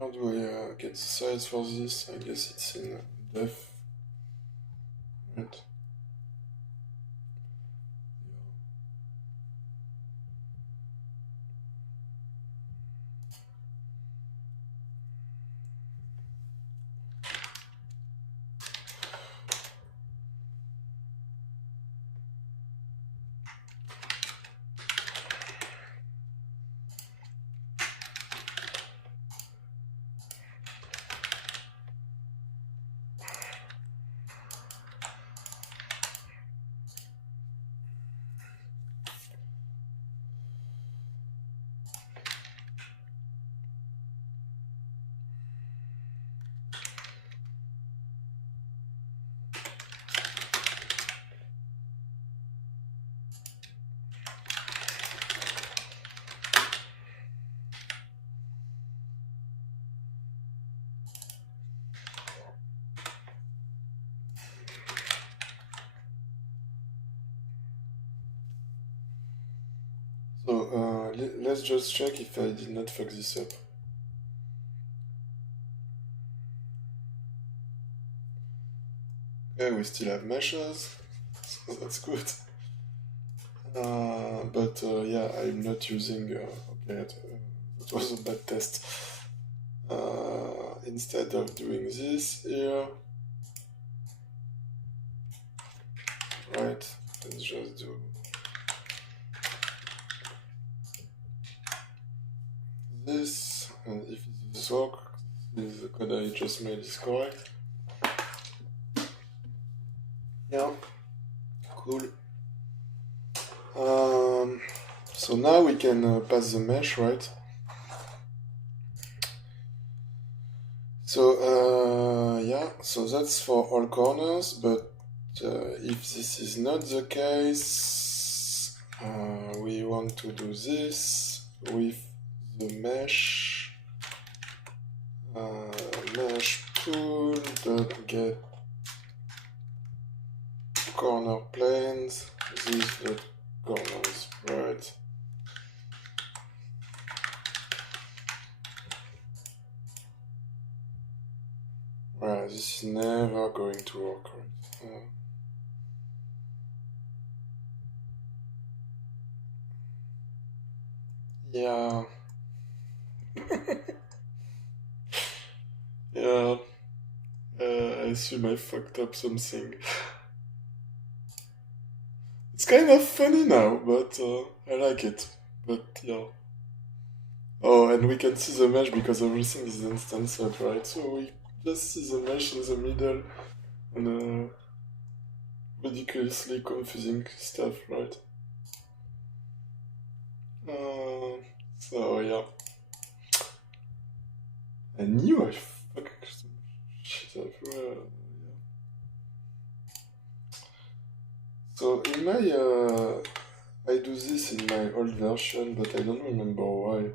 How do I get the size for this? I guess it's in def. Right. So let's just check if I did not fuck this up. Okay, we still have meshes, so that's good. But yeah, I'm not using. Okay, that was a bad test. Instead of doing this here, right? Let's just do this, and if this works, the code I just made is correct. Yeah, cool. So now we can pass the mesh, right? So yeah, so that's for all corners, but if this is not the case, we want to do this with the mesh mesh pool dot get corner planes, this dot corners, right? Right, this is never going to work, right? Yeah. Yeah. I assume I fucked up something. It's kind of funny now, but I like it. But yeah. Oh, and we can see the mesh because everything is instanced, right? So we just see the mesh in the middle and ridiculously confusing stuff, right? So yeah. I knew I fucked some shit up. Yeah. So in my I do this in my old version, but I don't remember why.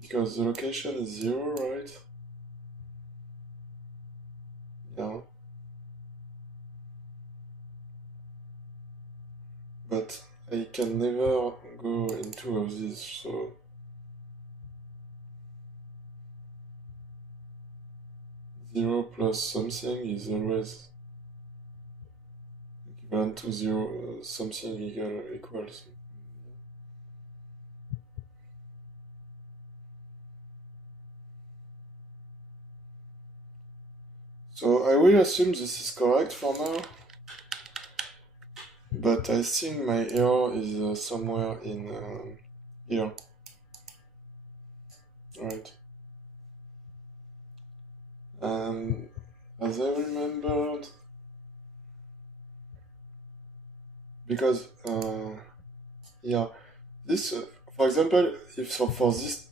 Because the location is 0, right? Yeah. But I can never go in two of these, so... 0 plus something is always equivalent to 0, something equals. So I will assume this is correct for now. But I think my error is somewhere in here. Right. And as I remembered, because yeah, this for example, if so for this,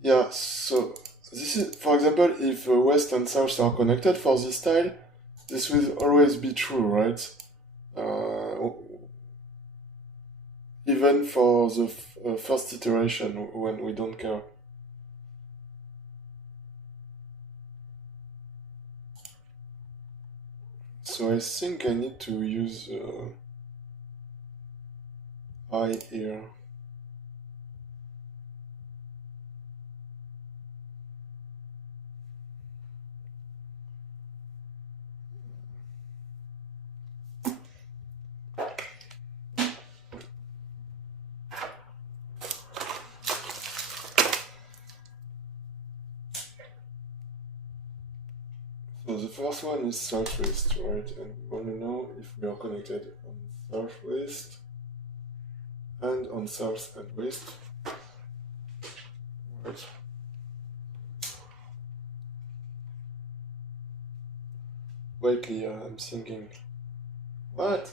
yeah, so this is for example, if west and south are connected for this tile, this will always be true, right? Even for the first iteration when we don't care. So I think I need to use I here. So the first one is southwest, right? And we want to know if we are connected on southwest and on south and west. Right. Wait, Leah, I'm thinking. What?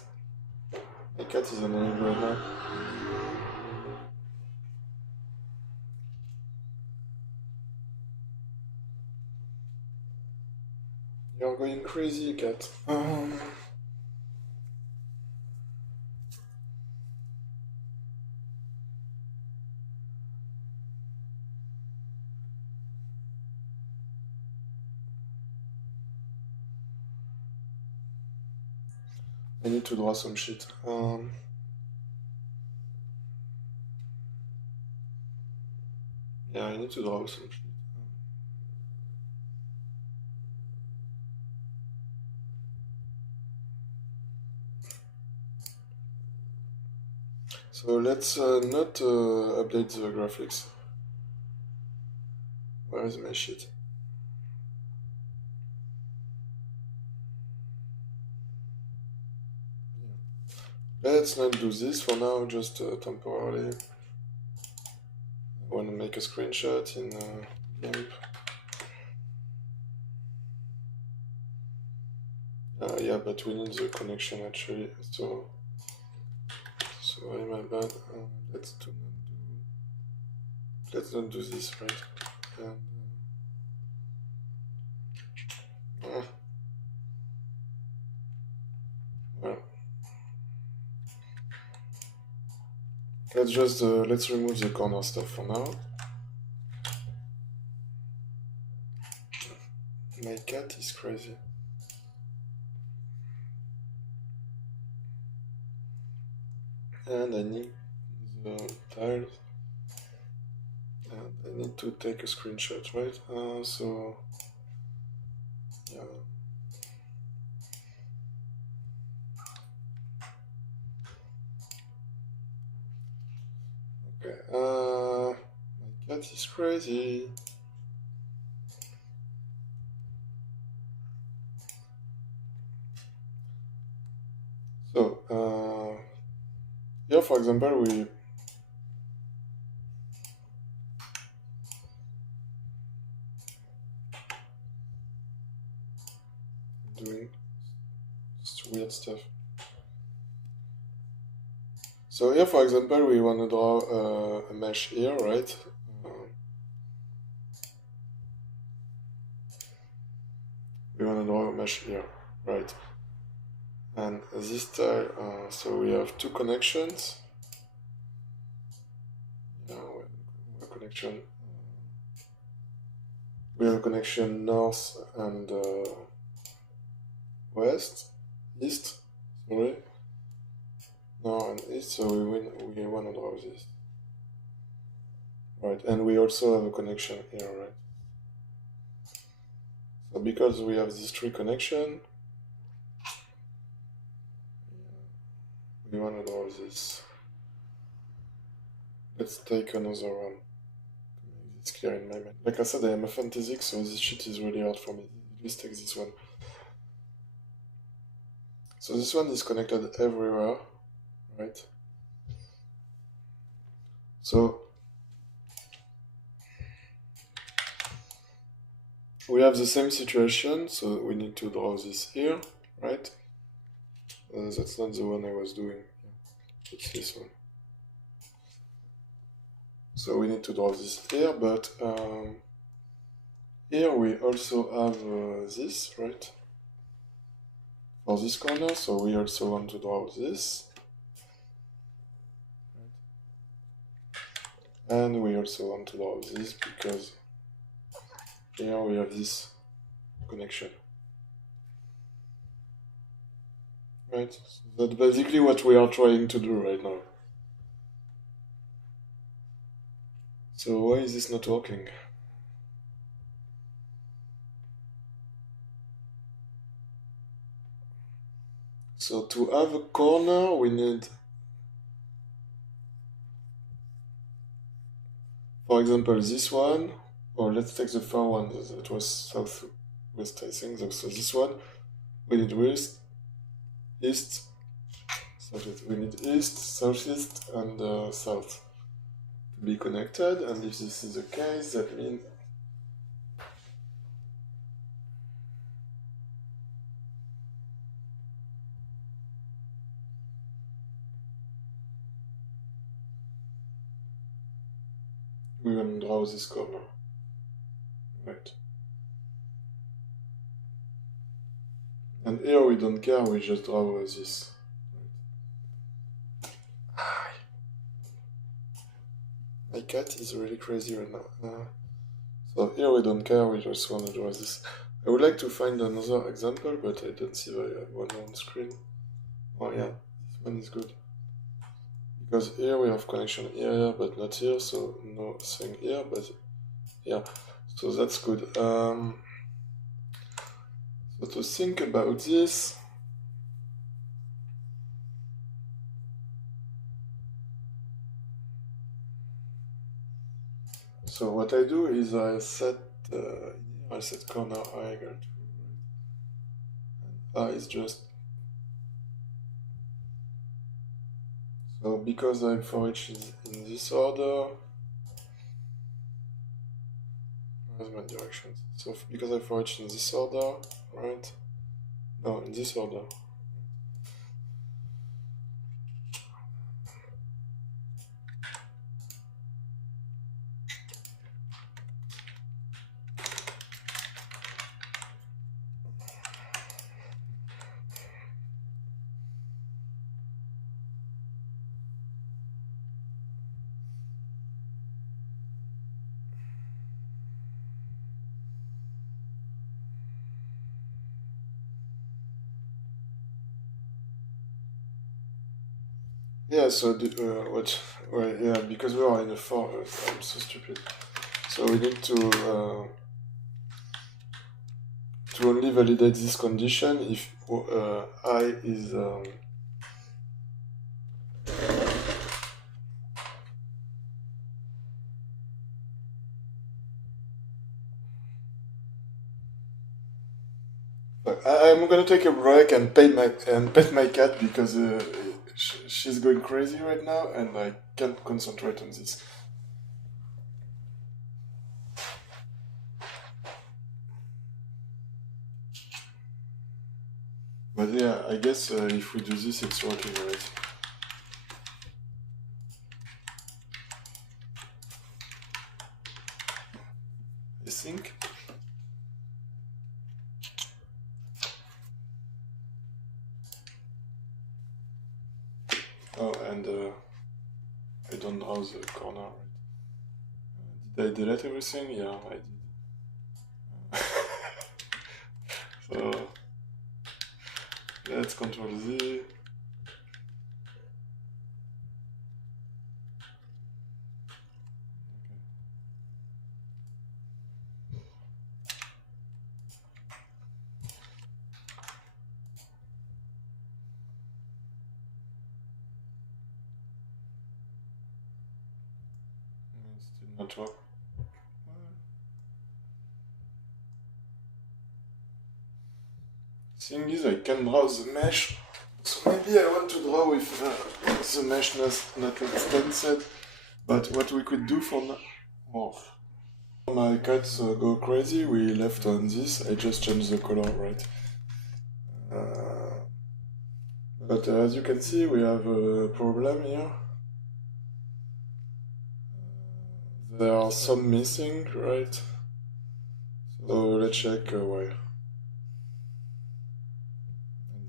My cat is annoying right now. You're going crazy, cat. I need to draw some shit. Yeah, I need to draw some shit. So let's not update the graphics. Where is my sheet? Let's not do this for now, just temporarily. I want to make a screenshot in GIMP. Yeah, but we need the connection actually. So sorry, my bad. Let's not do this, right? And, well, let's remove the corner stuff for now. My cat is crazy. And I need the tiles. And I need to take a screenshot, right? So yeah. Okay. My cat is crazy. So here, for example, we doing weird stuff. So here, for example, we want to draw a mesh here, right? We want to draw a mesh here, right? And this tile, so we have two connections. We have a connection north and east, sorry. North and east, so we want to draw this. Right, and we also have a connection here, right? So because we have these three connections, we want to draw this. Let's take another one to make this clear in my mind. Like I said, I am a fantasy, so this shit is really hard for me. Let's take this one. So this one is connected everywhere, right? So we have the same situation, so we need to draw this here, right? That's not the one I was doing. It's this one. So we need to draw this here, but here we also have this, right? For this corner, so we also want to draw this. And we also want to draw this because here we have this connection. Right? So that's basically what we are trying to do right now. So why is this not working? So to have a corner, we need, for example, this one, or let's take the far one that was southwest, I think. So this one, we need west, east, southeast. We need east, southeast, and south to be connected. And if this is the case, that means we want to draw this corner, right? And here we don't care, we just draw this. My cat is really crazy right now. So here we don't care, we just want to draw this. I would like to find another example, but I don't see one on screen. Oh yeah, this one is good. Because here we have connection here, but not here, so nothing here, but yeah. So that's good. So to think about this, So what I do is I set corner I equal to, and I is just, so because I for each is in this order, where's my directions? So because I for each in this order, right? No, in this order. Yeah, so well, yeah, because we are in a for, I'm so stupid. So we need to only validate this condition if I is I'm gonna take a break and pet my cat because she's going crazy right now and I can't concentrate on this. But yeah, I guess if we do this, it's working, right? I think. Oh, and I don't draw the corner, right? Did I delete everything? Yeah, I did. So let's control Z. Still not work. Thing is, I can draw the mesh, so maybe I want to draw with the mesh not extended. But what we could do for now, my cats go crazy. We left on this. I just changed the color, right? But as you can see, we have a problem here. There are some missing, right? So let's check why.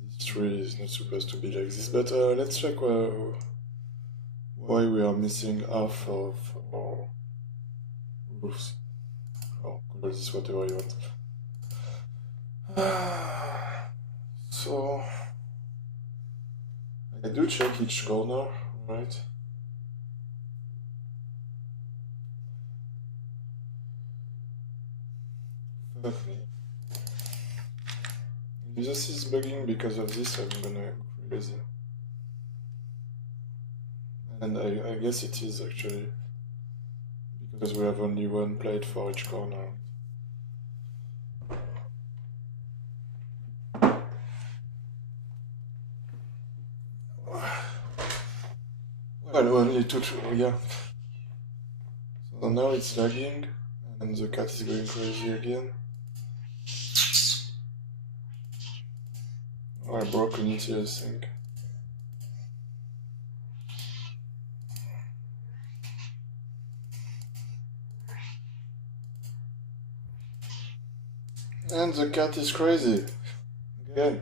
This tree is not supposed to be like this, but let's check why we are missing half of our roofs. Or call this whatever you want. So I do check each corner, right? Fuck me. If this is bugging because of this, I'm gonna go crazy. And I guess it is actually, because we have only one plate for each corner. Well, only two, yeah. So now it's lagging, and the cat is going crazy again. I broke Unity, I think. And the cat is crazy. Again.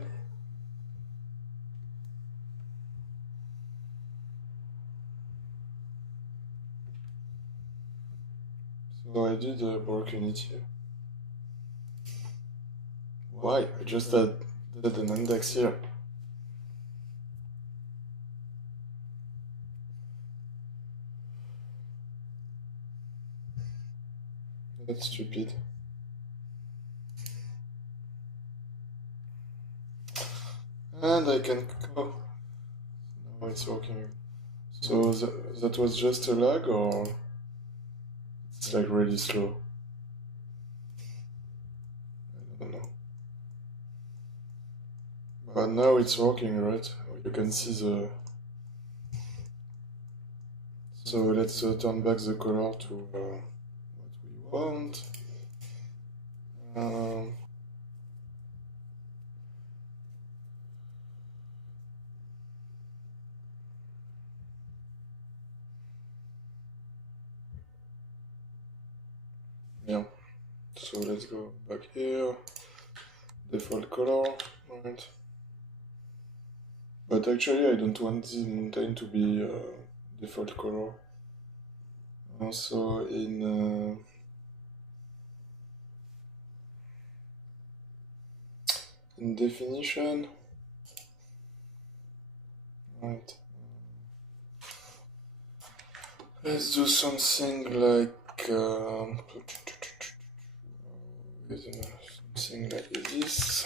So I did broke Unity. Why? I just did an index here. That's stupid. And I can... Oh, now it's working. So that was just a lag, or It's like really slow. I don't know. But now it's working, right? You can see the... So let's turn back the color to what we want. Yeah, so let's go back here, default color, right? But actually I don't want the mountain to be default color. Also in definition, right? Let's do something like something like this,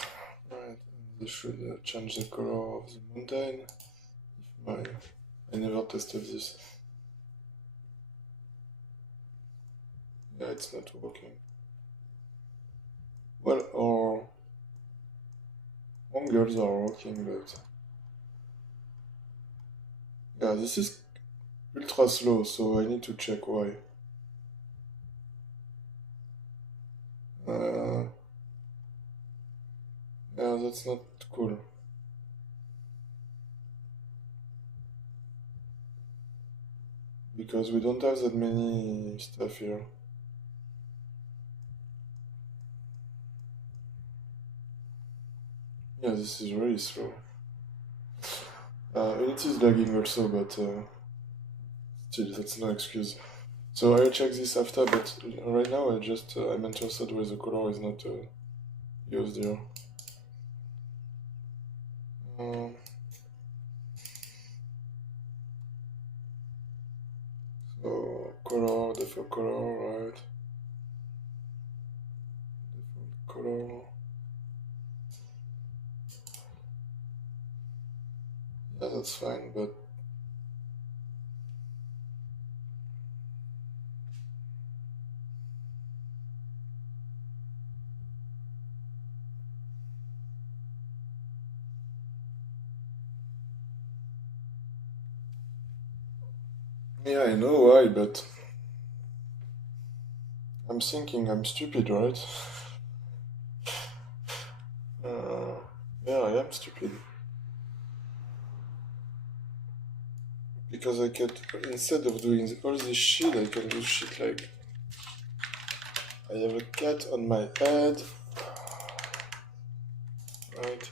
right? And this should change the color of the mountain. I never tested this. Yeah, it's not working. Well, our angles are working, but yeah, this is ultra slow, so I need to check why. Yeah, that's not cool. Because we don't have that many stuff here. Yeah, this is really slow. It is lagging also, but still, that's no excuse. So I'll check this after, but right now I'm interested why the color is not used here. So color, default color, right? Default color. Yeah, that's fine, but yeah, I know why, but I'm thinking I'm stupid, right? Yeah, I am stupid. Because I can, instead of doing all this shit, I can do shit like... I have a cat on my head. Right?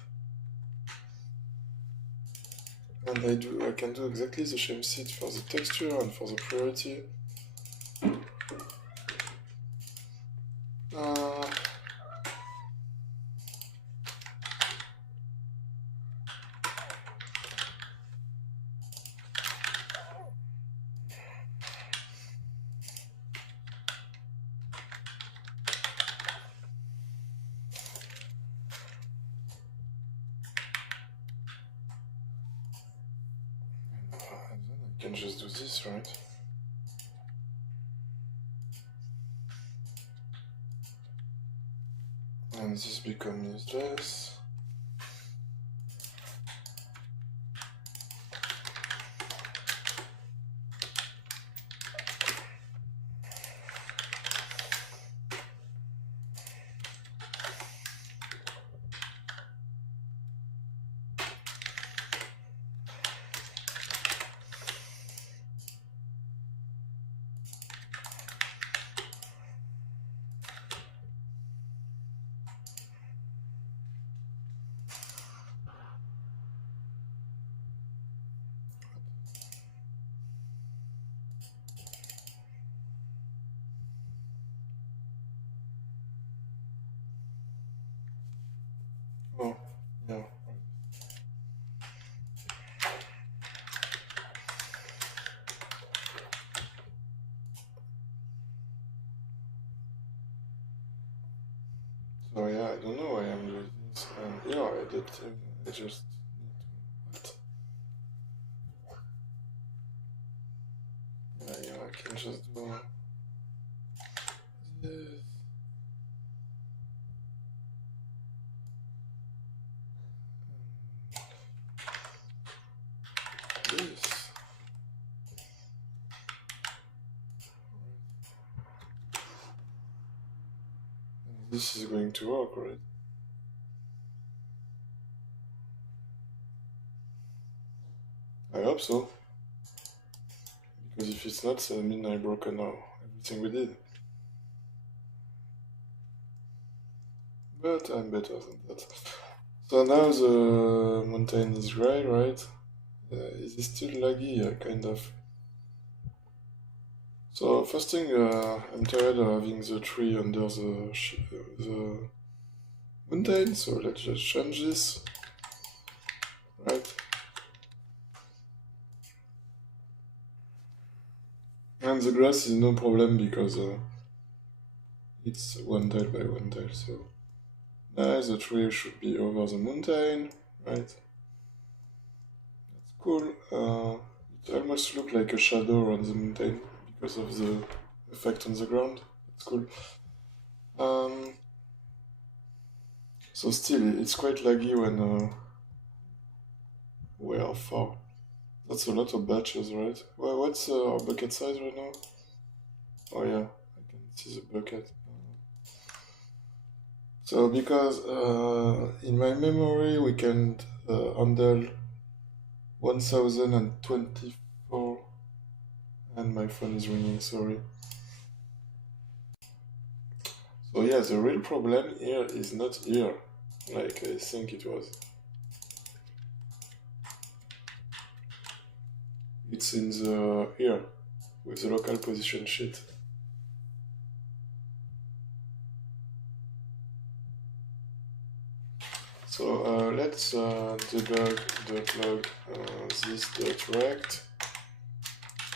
And I can do exactly the same shit for the texture and for the priority. And then I can just do this, right? And this becomes useless. Oh, yeah. So yeah, I don't know why I'm doing this. And yeah, I just need to... What? Yeah, I can just do... this is going to work, right? I hope so. Because if it's not, that means I broken now everything we did. But I'm better than that. So now the mountain is gray, right? Is it still laggy? Yeah, kind of. So first thing, I'm tired of having the tree under the mountain, so let's just change this, right? And the grass is no problem because it's one tile by one tile, so now the tree should be over the mountain, right? That's cool. It almost looks like a shadow on the mountain because of the effect on the ground. That's cool. So still, it's quite laggy when we are far. That's a lot of batches, right? Well, what's our bucket size right now? Oh yeah, I can see the bucket. So because in my memory we can handle 1024 and my phone is ringing, sorry. So yeah, the real problem here is not here, like I think it was. It's in the here, with the local position sheet. So let's debug the log this.rect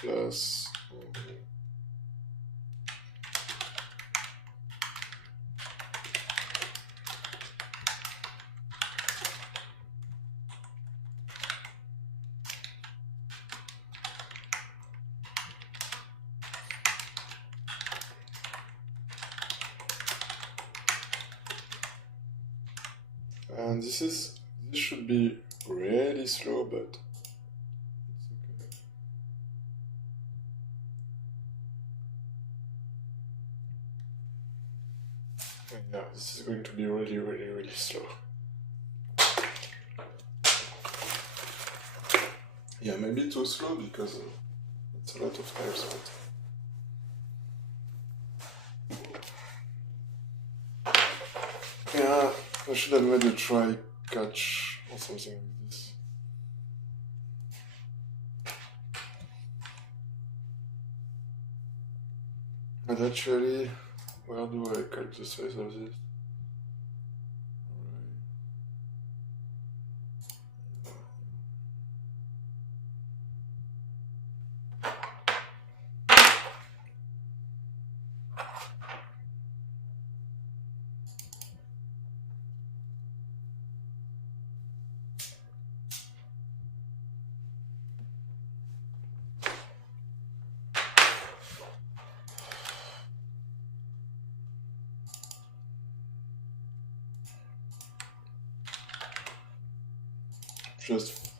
plus and this should be really slow, but it's okay. Yeah, this is going to be really slow. Yeah, maybe too slow because it's a lot of tiles, right? Yeah, I should have made a try catch or something like this. But actually, where do I calculate the size of this? Just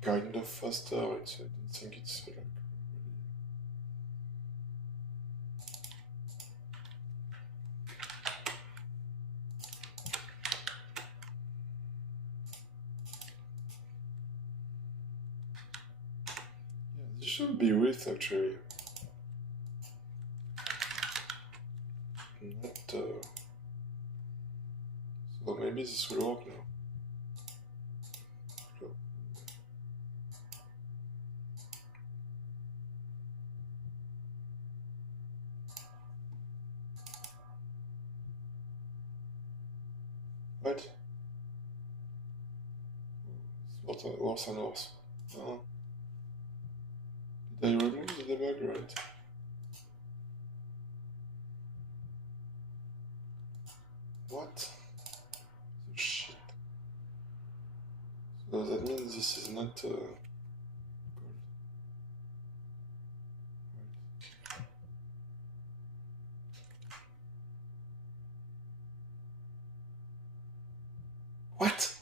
kind of faster, I don't think it's like really... Yeah, this should be width actually. Not, so maybe this will work now. What? It's worse and worse. Did I remove the debug right? What? Shit. So that means this is not good. What?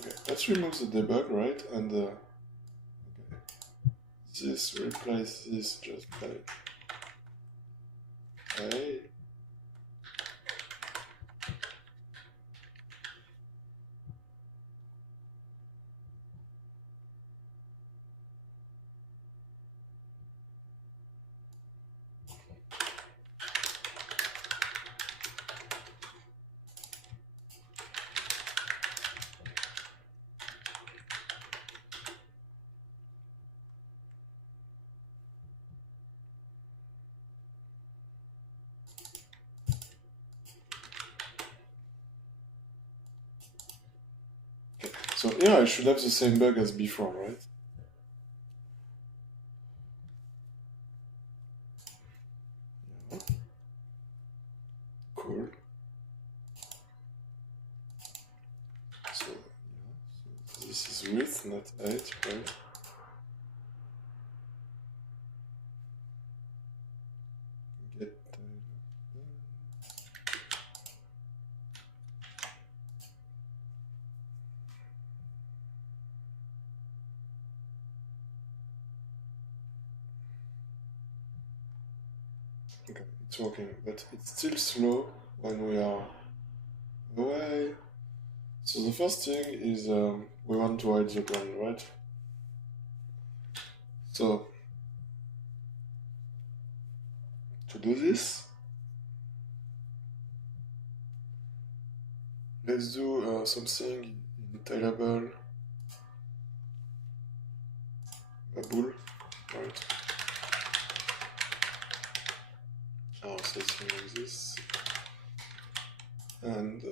Okay, let's remove the debug, right? And this, replace this just by A. So here I should have the same bug as before, right? Yeah. Cool. So, yeah. So this is width, not height, right? Get okay, it's working, but it's still slow when we are away. So the first thing is we want to hide the ground, right? So to do this, let's do something in tailable bubble, right? Something like this, and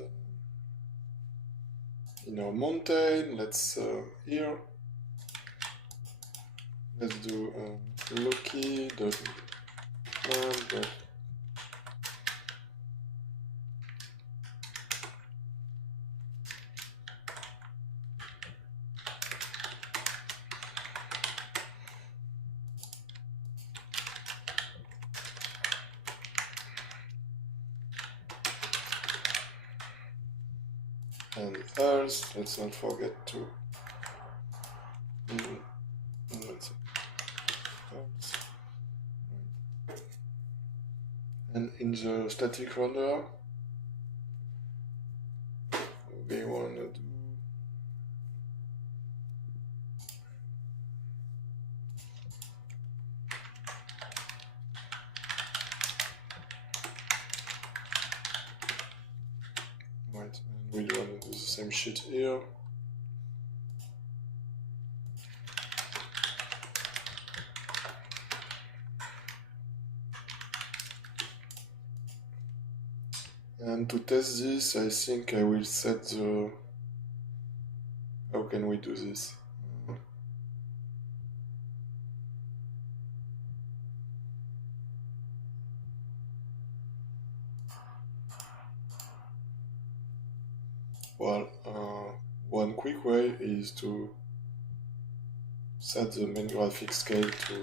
in our mountain, let's here, let's do Loki dot dot and Earth. Let's not forget to Earth. And in the static render, we want to do right, and we want to do the same shit here. And to test this, I think I will set the... How can we do this? Well, one quick way is to set the main graphics scale to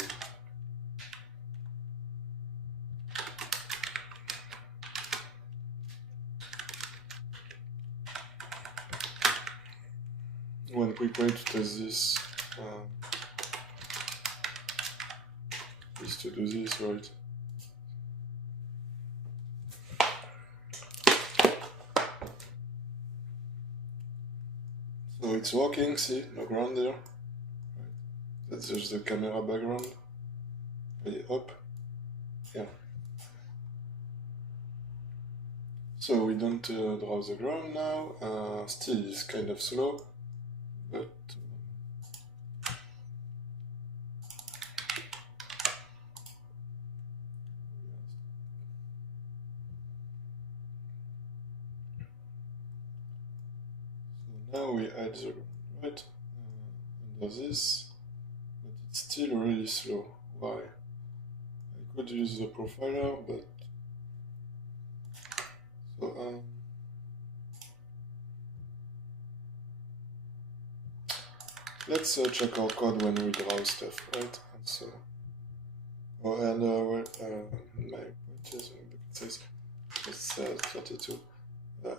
1 quick way to test this is to do this, right? So it's working, see, no ground there. That's just the camera background. Up. Yeah. So we don't draw the ground now. Still it's kind of slow, but so now we add the ground, right? Under this, but it's still really slow. Why? I could use the profiler, but so let's check our code when we draw stuff, right? And so, and well, my point is, it says it's 32. I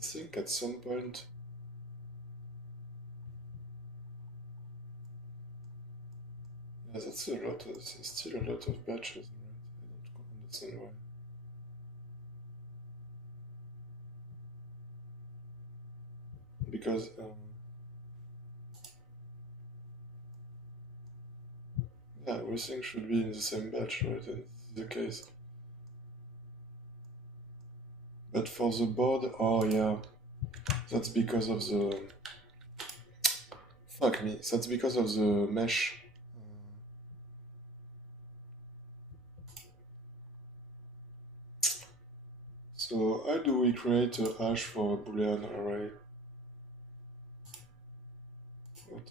think at some point That's a lot. It's still a lot of batches, right? I don't understand why. Because yeah, everything should be in the same batch, right? And this is the case. But for the board, oh yeah, that's because of the. Fuck me. That's because of the mesh. So how do we create a hash for a Boolean array? What?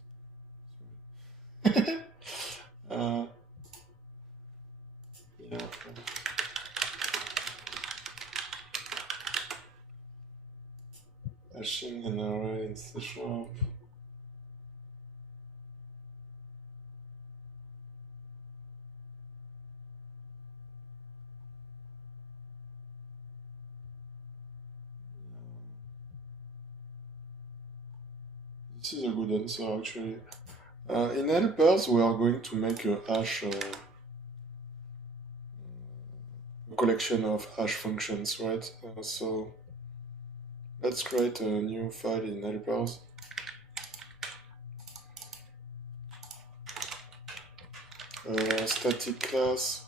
Yeah. Hashing an array in C#. This is a good answer, actually. In helpers, we are going to make a hash, a collection of hash functions, right? So let's create a new file in helpers. Static class.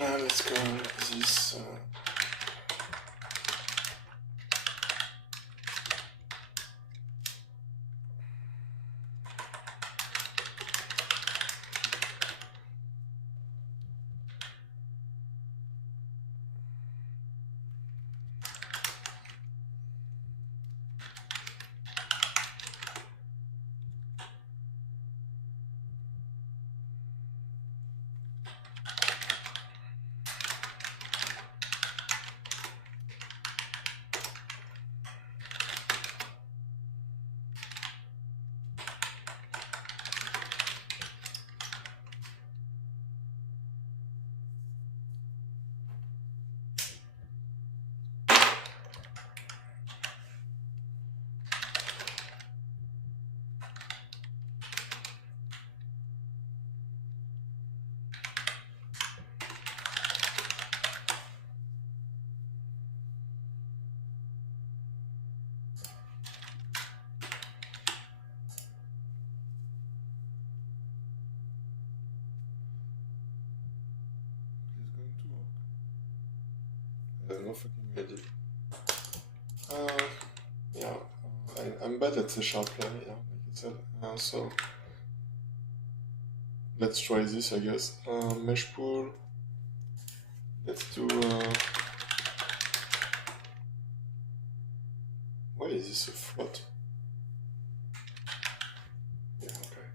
Now let's call this no fucking idea. Yeah, I'm bad at C#, yeah, like I said. So let's try this, I guess. Mesh pool. Let's do. Why is this a float? Yeah, okay.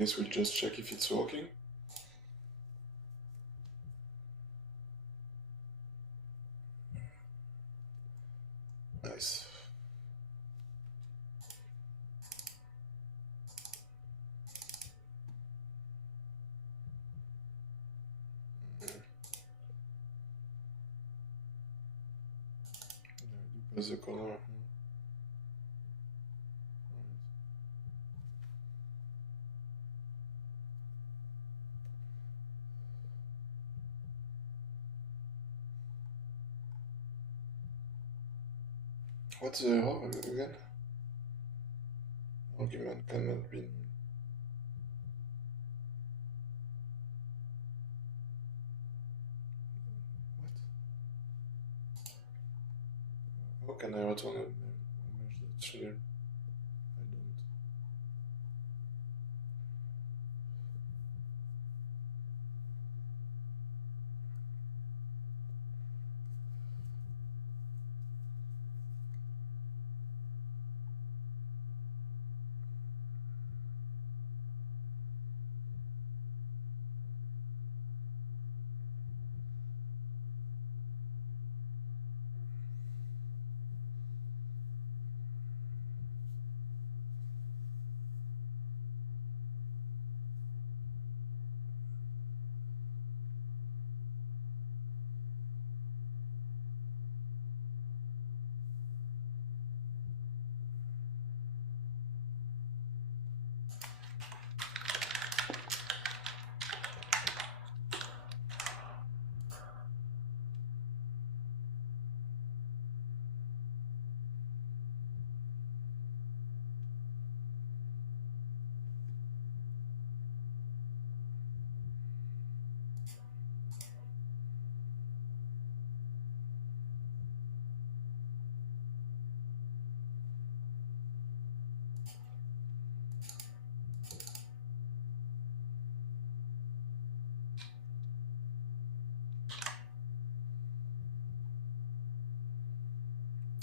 guess we'll just check if it's working. Nice. Pass the color. What's the error again? Argument cannot be. What? How can I return a image that's null? I don't.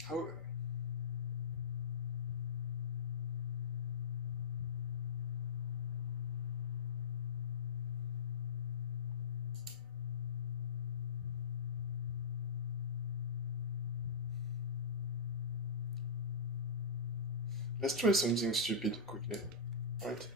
How? Let's try something stupid quickly, right?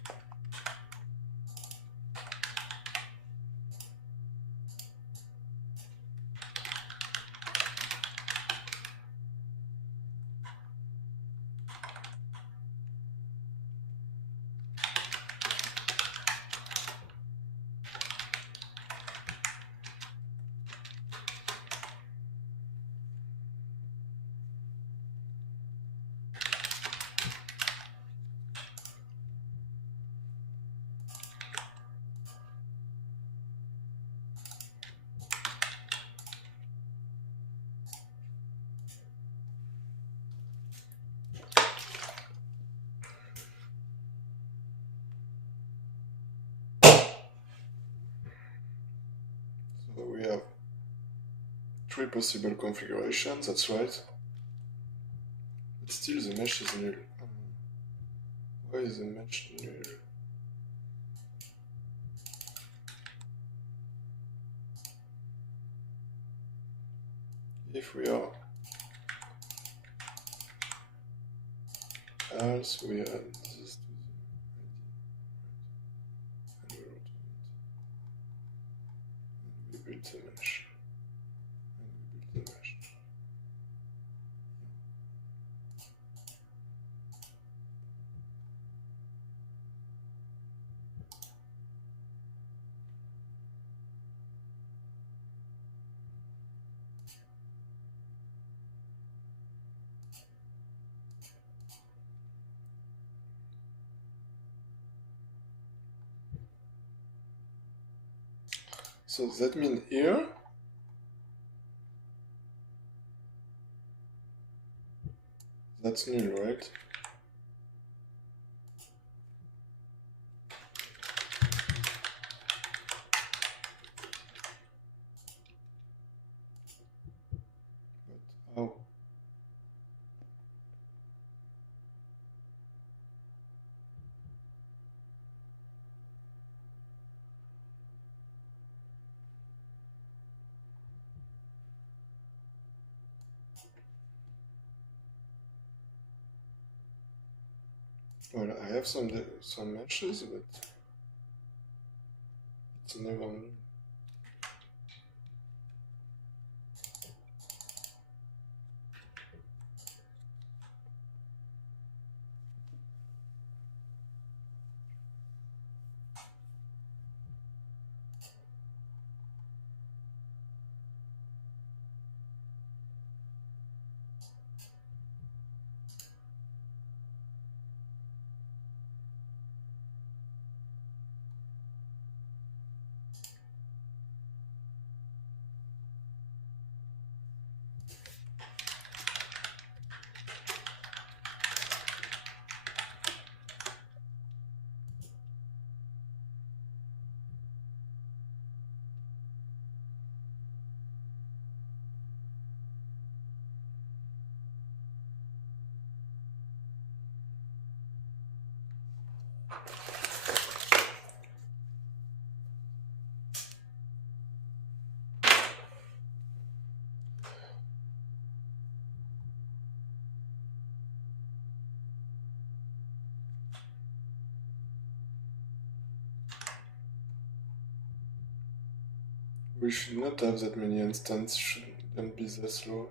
So we have 3 possible configurations, that's right. But still the mesh is null. Why is the mesh null? If we are else, we add this to the ID, and we return it. And we build the mesh. And we build the mesh. So that means here that's null, right? But how? Well, I have some meshes, but it's never null. We should not have that many instances, shouldn't be that slow.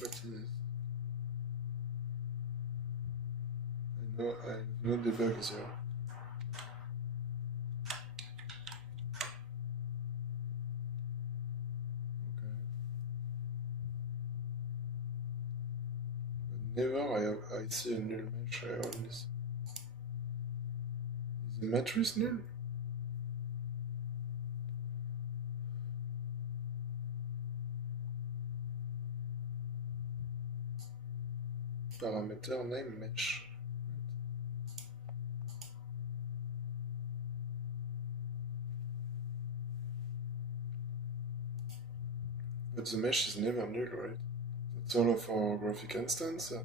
What is it? I have no debugs here. Okay. But never I see a null mesh. I only see. Is the matrix null? Parameter name mesh. But the mesh is never null, right? That's all of our graphic instance. And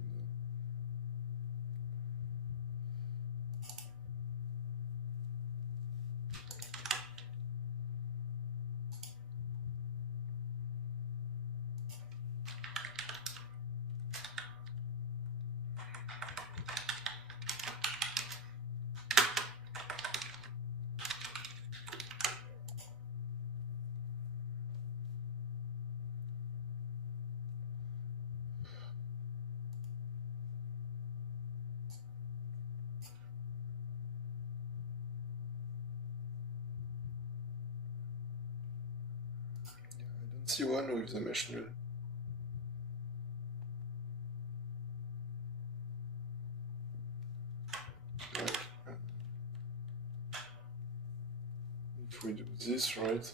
I don't see one with the mesh null. Like, if we do this, right?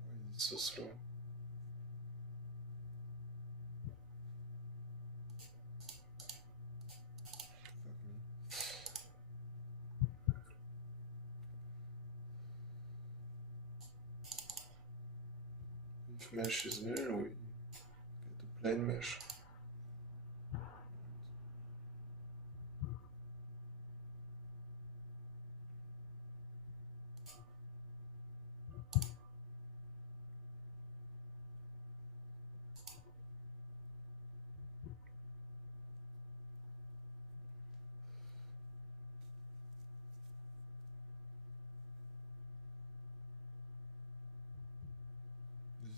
Why is it so slow? Fuck me. If mesh is null, we get a plain mesh.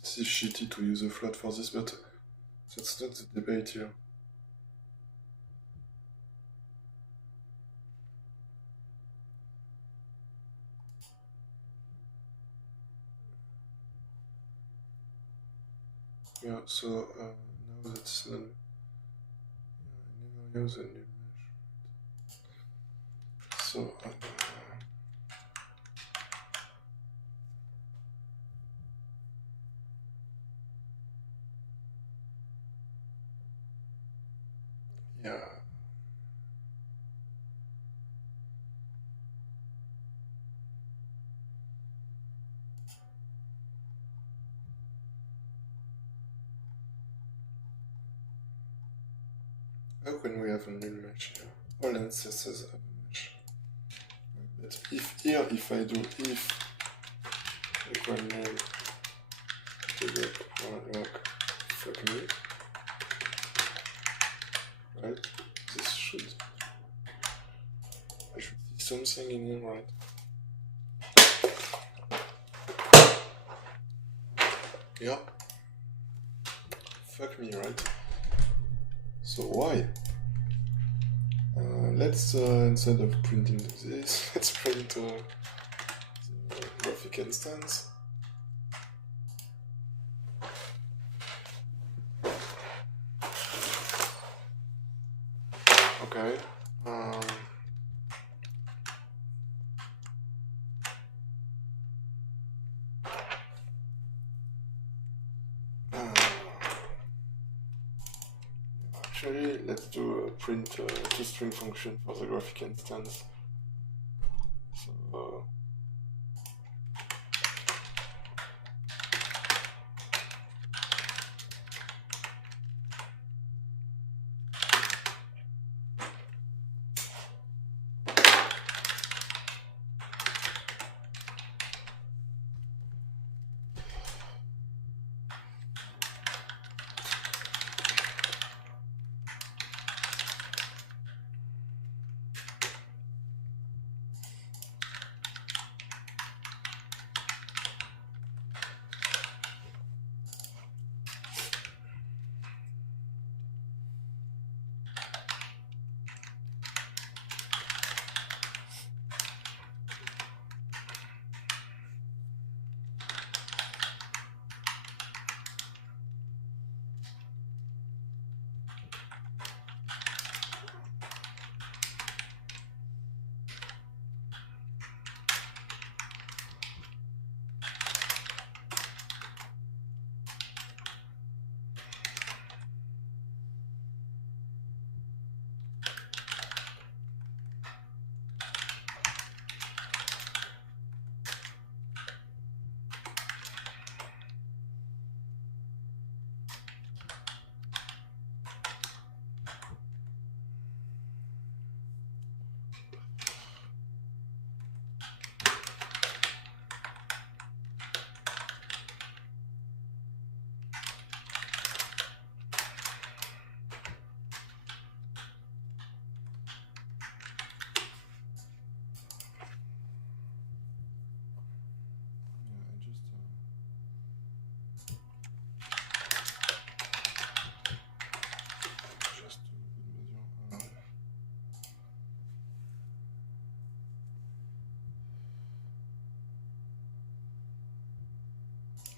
this is shitty to use a float for this, but that's not the debate here. Yeah, so now that's I never use a new mesh. So yeah. How can we have a null mesh here? All ancestors have a mesh. But if I do if equal null lock fuck me, right? This should I should see something in here, right? Yeah. Fuck me, right? So why? Let's instead of printing this, let's print the graphic instance. Okay. Actually, let's do a print toString function for the graphic instance. So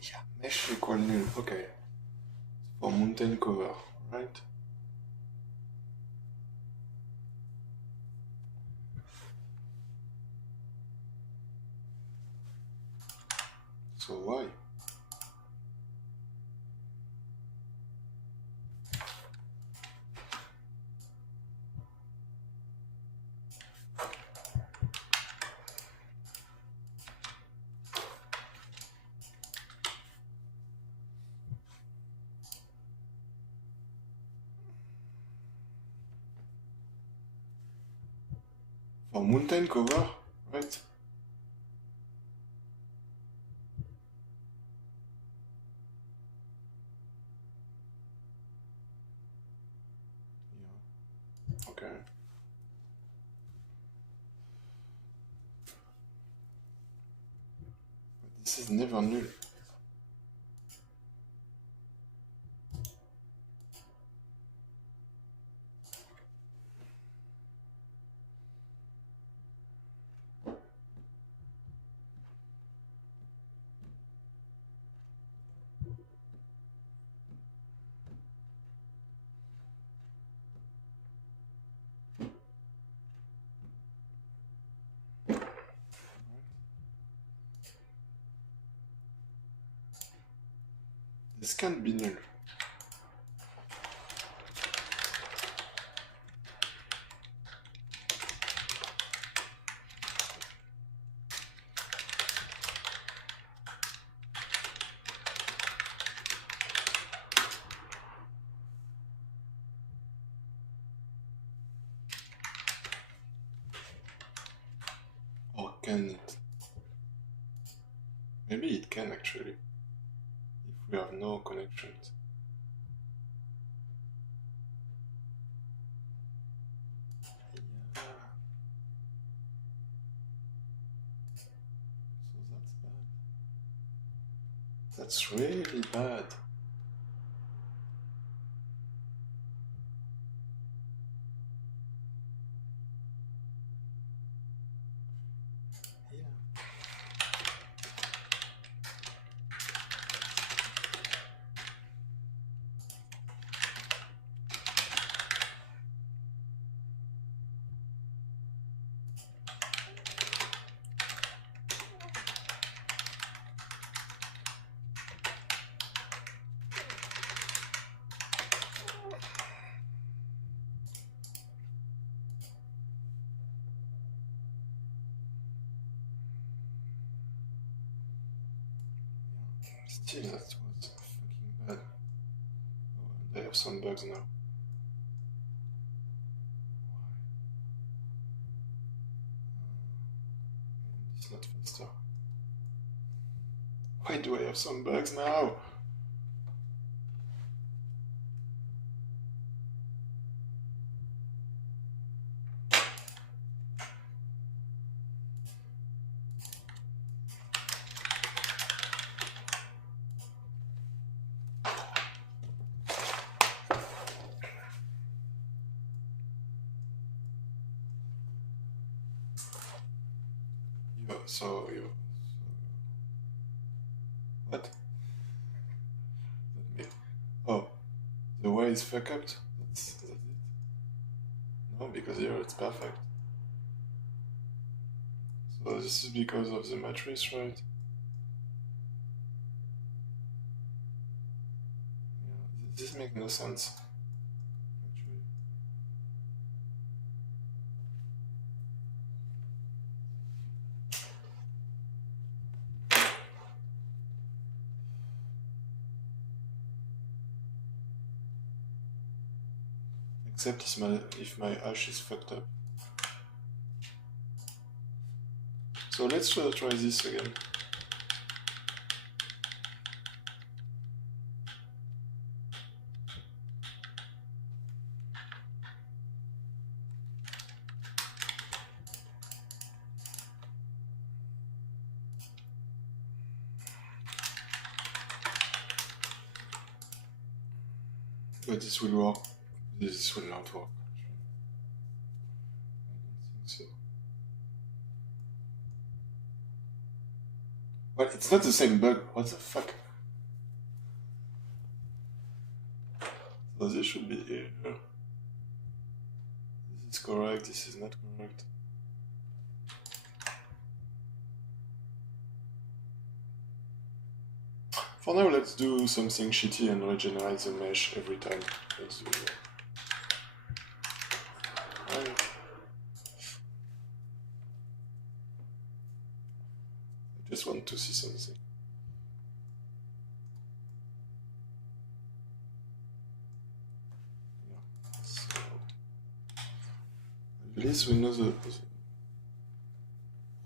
yeah, mesh equal null. Okay. For mountain cover, right? So why? For mountain cover, right? Yeah. Okay. But this is never null. This can't be null. Or can it? Maybe it can actually, if we have no connections. Yeah. So that's bad. That's really bad. Still, that was fucking bad. Oh, and I have some bugs now. And it's not faster. Why do I have some bugs now? So what? Oh, the Y is fuck up? That's it? No, because here it's perfect. So this is because of the matrix, right? Yeah, this makes no sense, actually. Except if my hash is fucked up. So let's try this again. But this will work. This will not work. I don't think so. Well, it's not the same bug. What the fuck? So this should be here. This is correct. This is not correct. For now, let's do something shitty and regenerate the mesh every time. Let's do that. Right. I just want to see something. Yeah. So, at least we know the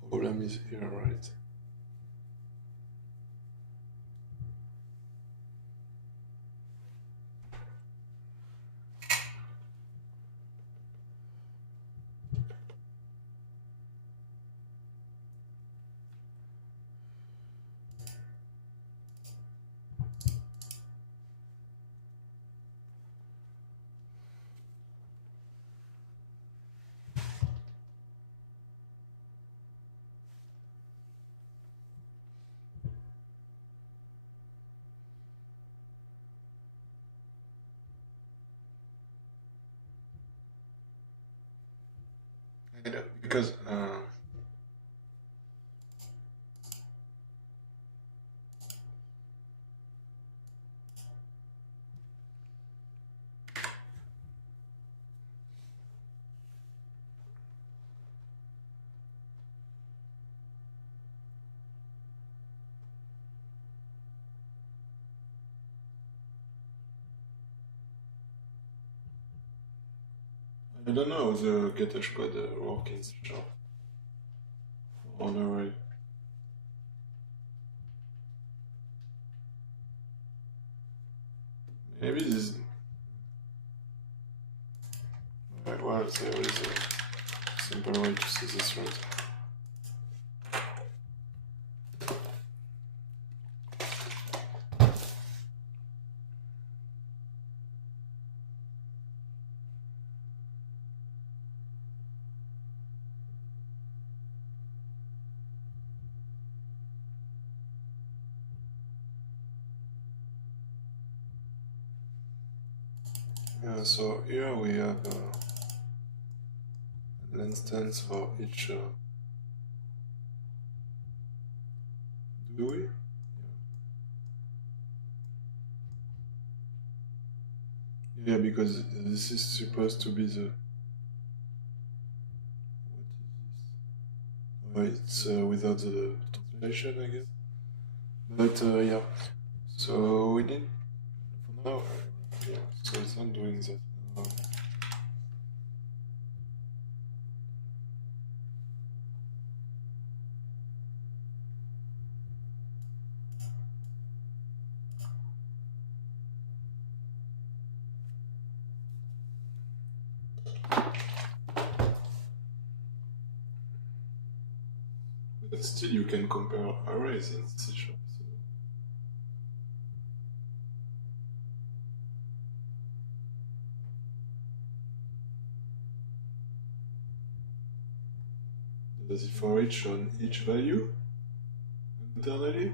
problem is here, right? Because I don't know how the get code work in C#. On array. Maybe this. Right, well, there is a simple way to see this, right? Yeah, so here we have an instance for each. Do we? Yeah, because this is supposed to be the. What is this? It's without the translation, I guess. But yeah, so we need. For now, yeah, so it's not doing that. But still, you can compare arrays in C#. So. Does it for each on each value internally?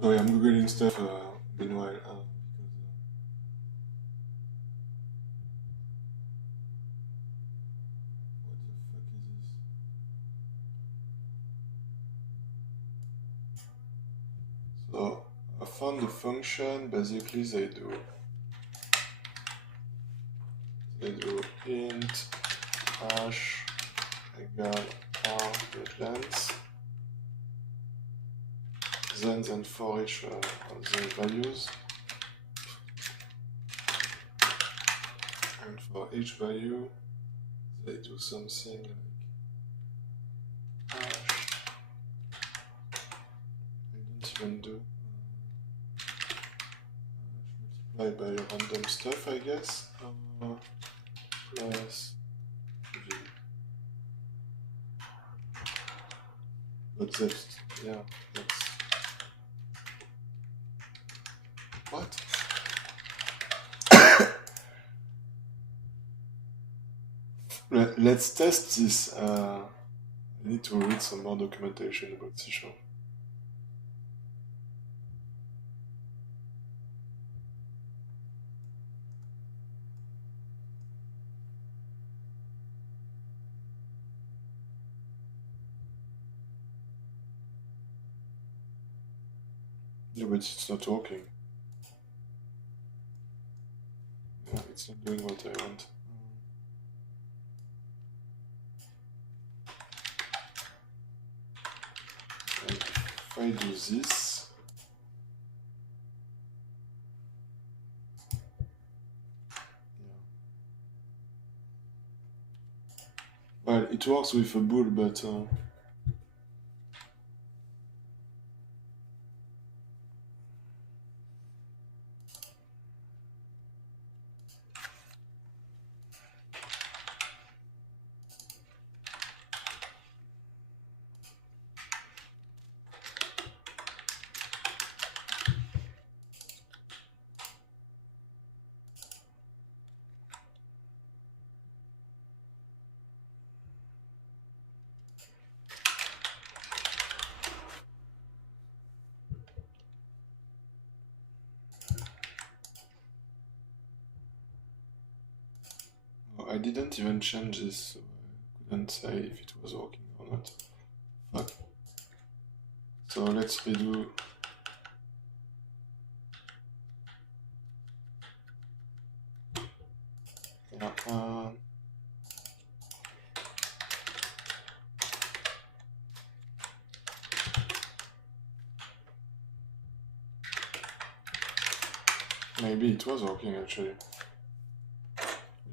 Sorry, I'm googling stuff meanwhile. Because, what the fuck is this? So I found the function. Basically, they do int hash equal r length. Then for each the values, and for each value they do something like hash. I don't even do hash multiply by random stuff, I guess, plus v. But that's, yeah, that's what? Let's test this. I need to read some more documentation about C#. Yeah, but it's not working. Yeah, it's not doing what I want. And if I do this, well, it works with a bool, but I didn't even change this. So and say if it was working or not. Fuck. So let's redo. Yeah, maybe it was working actually.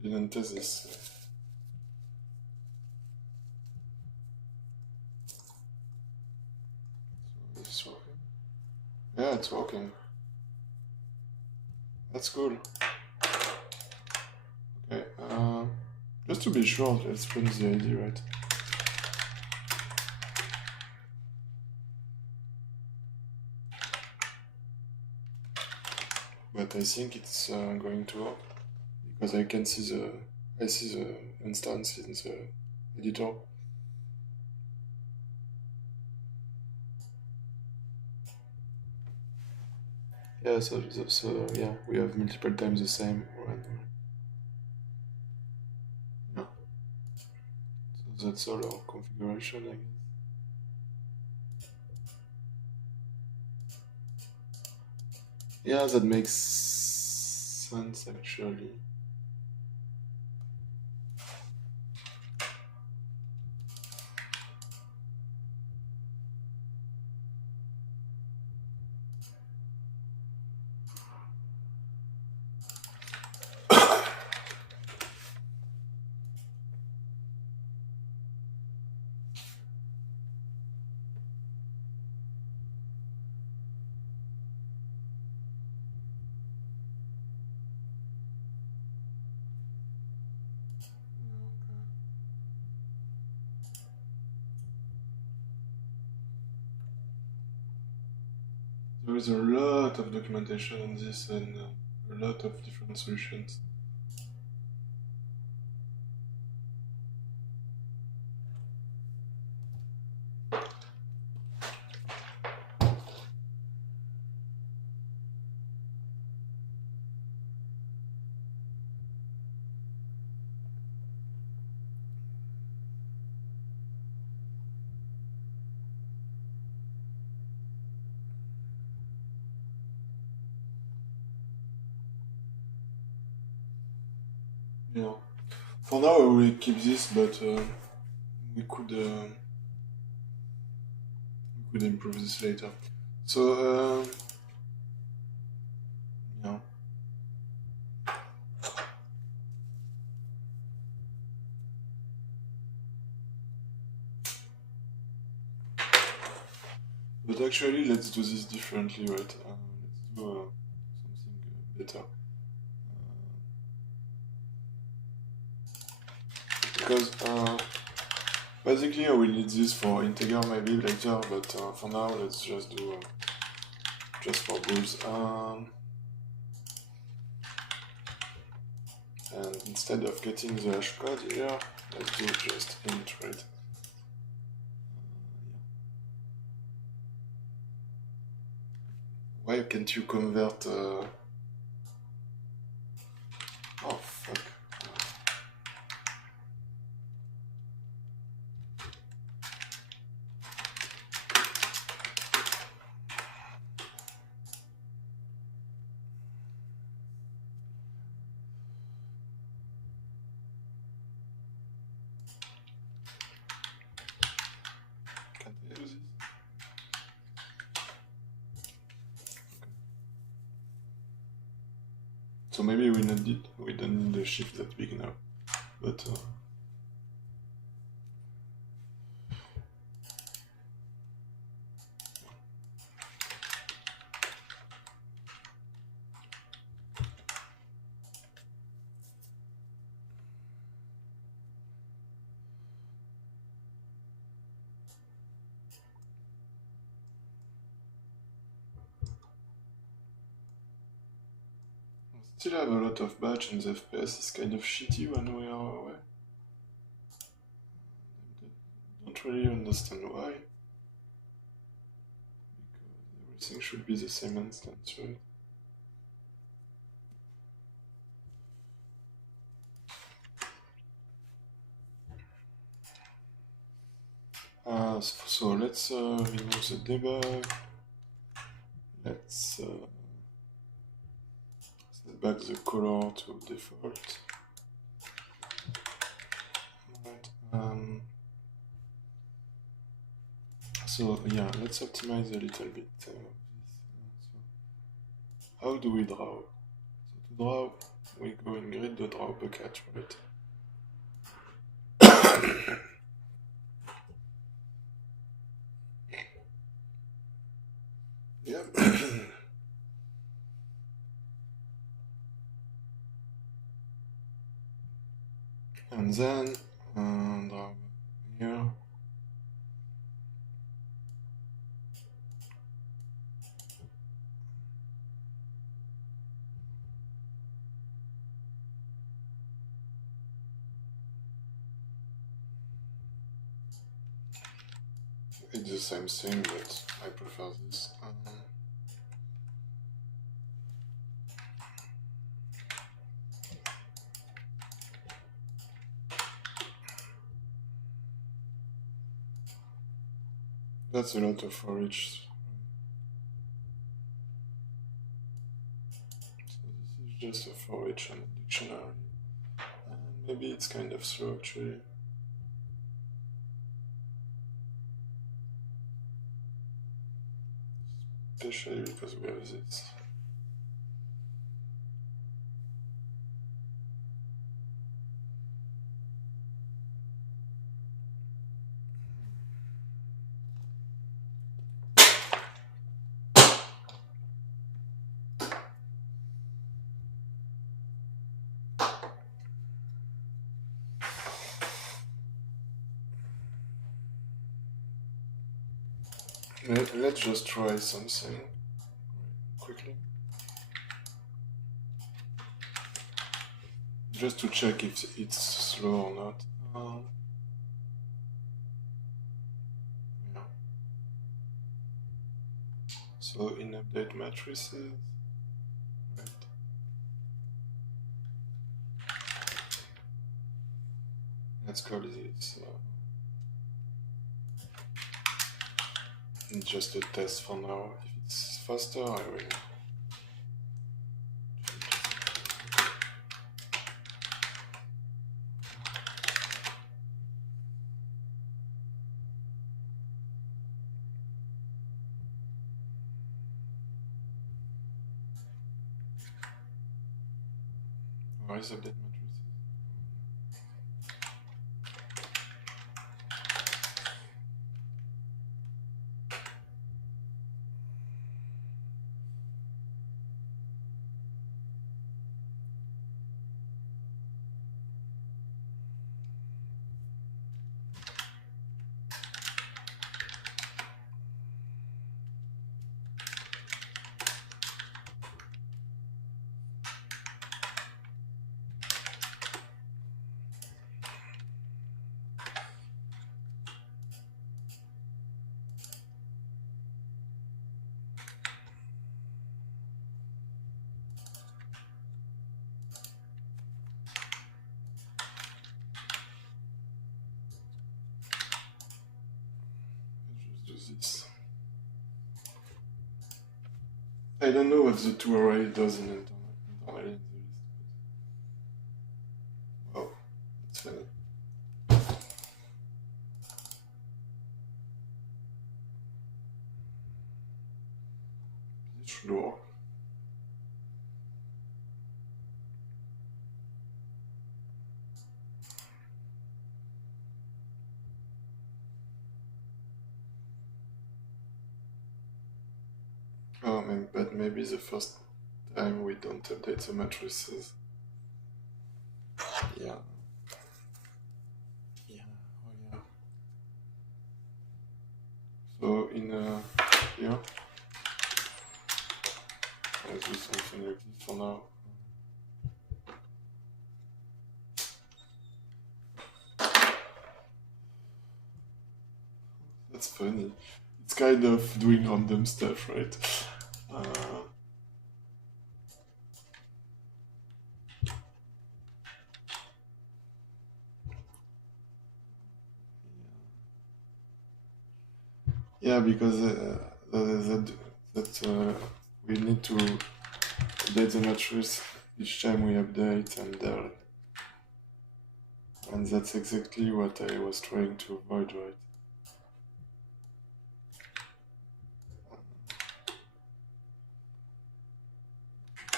We didn't test this. So is this working? Yeah, it's working. That's cool. Okay, just to be sure, let's print the ID, right? But I think it's going to work because I can see the instance in the editor. Yeah, so yeah, we have multiple times the same one. Yeah. So that's all our configuration, I guess. Yeah, that makes sense actually. There is a lot of documentation on this and a lot of different solutions. Yeah. For now, we will keep this, but we could improve this later. So yeah. But actually, let's do this differently, right? Let's do something better. Because basically I will need this for integer maybe later, but for now let's just do just for bulls. And instead of getting the hash code here, let's do just int, right? Why can't you convert? Oh fuck. Can't I do this? So maybe we don't need a shift that big now, but still have a lot of batch and the FPS is kind of shitty when we are away. Don't really understand why. Because everything should be the same instance, right? So let's remove the debug. Let's set back the color to default. Right. So yeah, let's optimize a little bit. So how do we draw? So to draw, we go in grid.draw bucket, right? Yeah. And then draw here. It's the same thing, but I prefer this. That's a lot of for each. So this is just a for each and a dictionary. And maybe it's kind of slow actually. Especially because we have this. Let's just try something quickly. Just to check if it's slow or not. Yeah. So in update matrices, right. Let's call this just a test for now. If it's faster, I will. Why is update matrices? Let's just do this. I don't know what the two array does in internally in the list. Oh, that's funny. It should work. Oh, but maybe the first time we don't update the matrices. Yeah. Yeah. Oh yeah. So in here, I'll do something like this for now. That's funny. It's kind of doing random stuff, right? Yeah, because we need to update the matrix each time we update, and that's exactly what I was trying to avoid, right?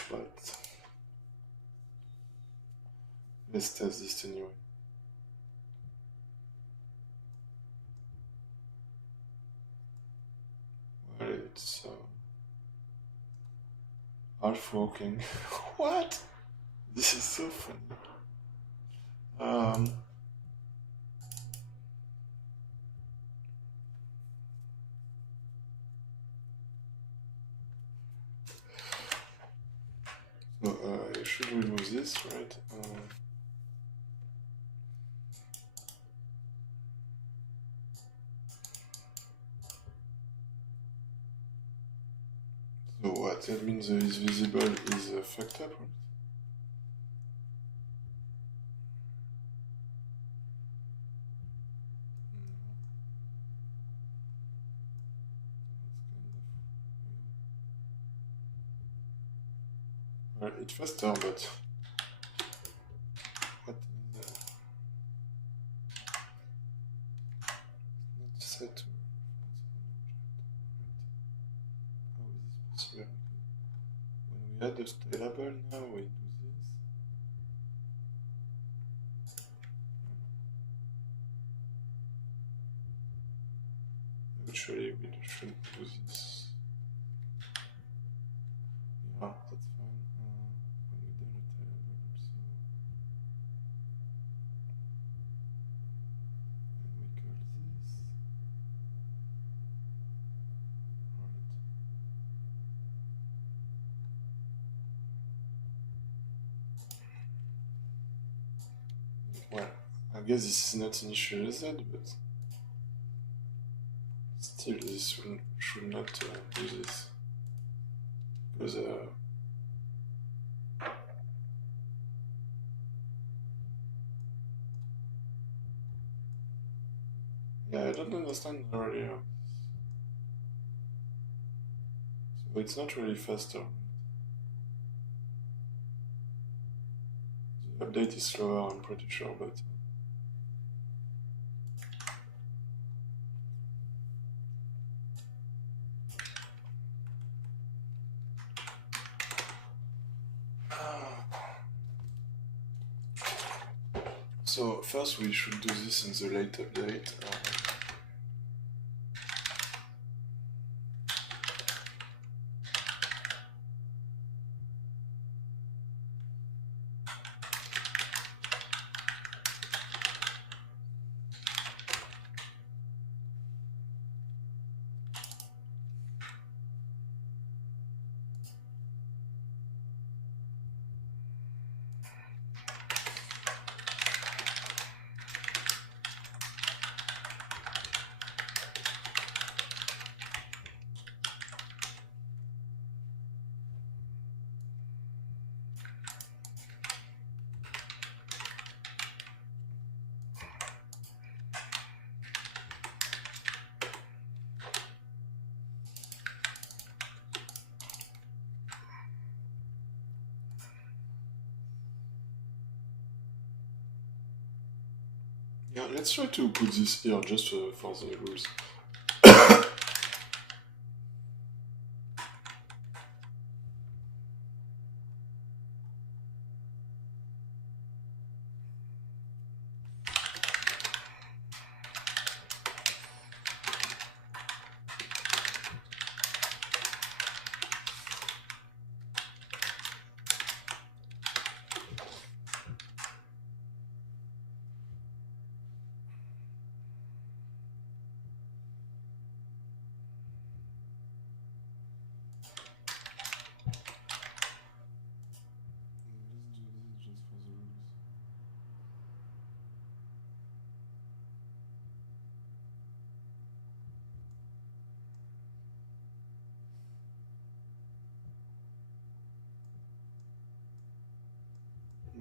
But let's test this anyway. Well, it's half working. What? This is so funny. So I should remove this, right? So what? That means the is visible is fucked up, right? Well, it's faster, but what is not set to how is this possible? When we add a stylable now, we do this. Actually, we should do this. Yeah, that's fine. When we done a stylable also. And we call this. Alright. Well, I guess this is not initialized, but still this should not do this. Because yeah, I don't understand really. So it's not really faster. The update is slower, I'm pretty sure, but so first we should do this in the late update. Yeah, let's try to put this here just for the rules.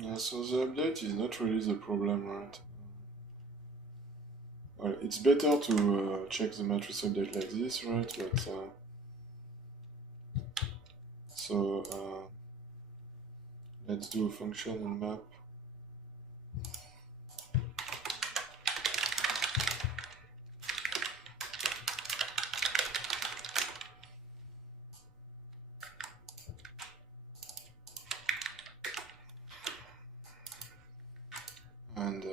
Yeah, so the update is not really the problem, right? well, it's better to check the matrix update like this, right? But so let's do a function in map. And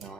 yeah.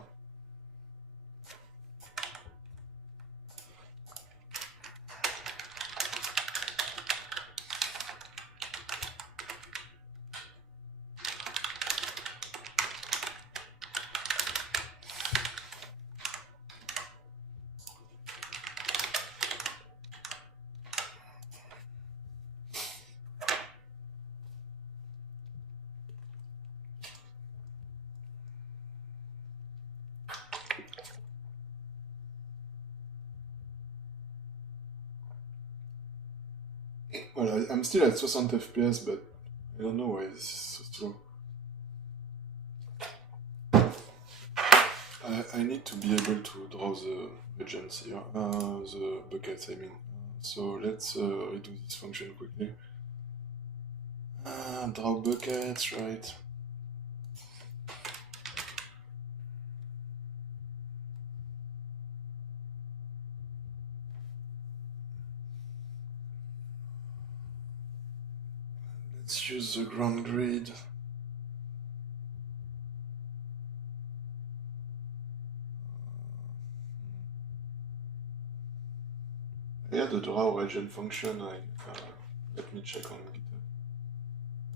Well, I'm still at 60 FPS, but I don't know why this is so slow. I need to be able to draw the agents here, the buckets, I mean. So let's redo this function quickly. Draw buckets, right? Let's use the ground grid. I had a draw origin function. Let me check on GitHub.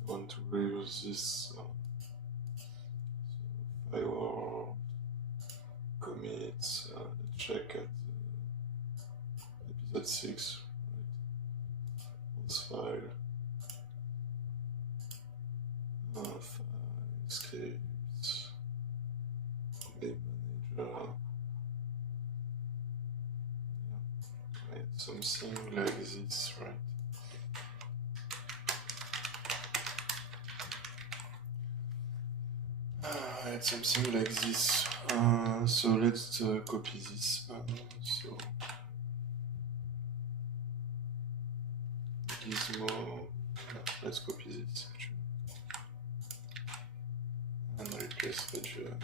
I want to reuse this firewall commits. Let's check at episode 6. Right? This file. File scripts. Game manager. Right, something like this, right? Right, something like this. So let's copy this. So gizmo. Let's copy this actually, and replace region.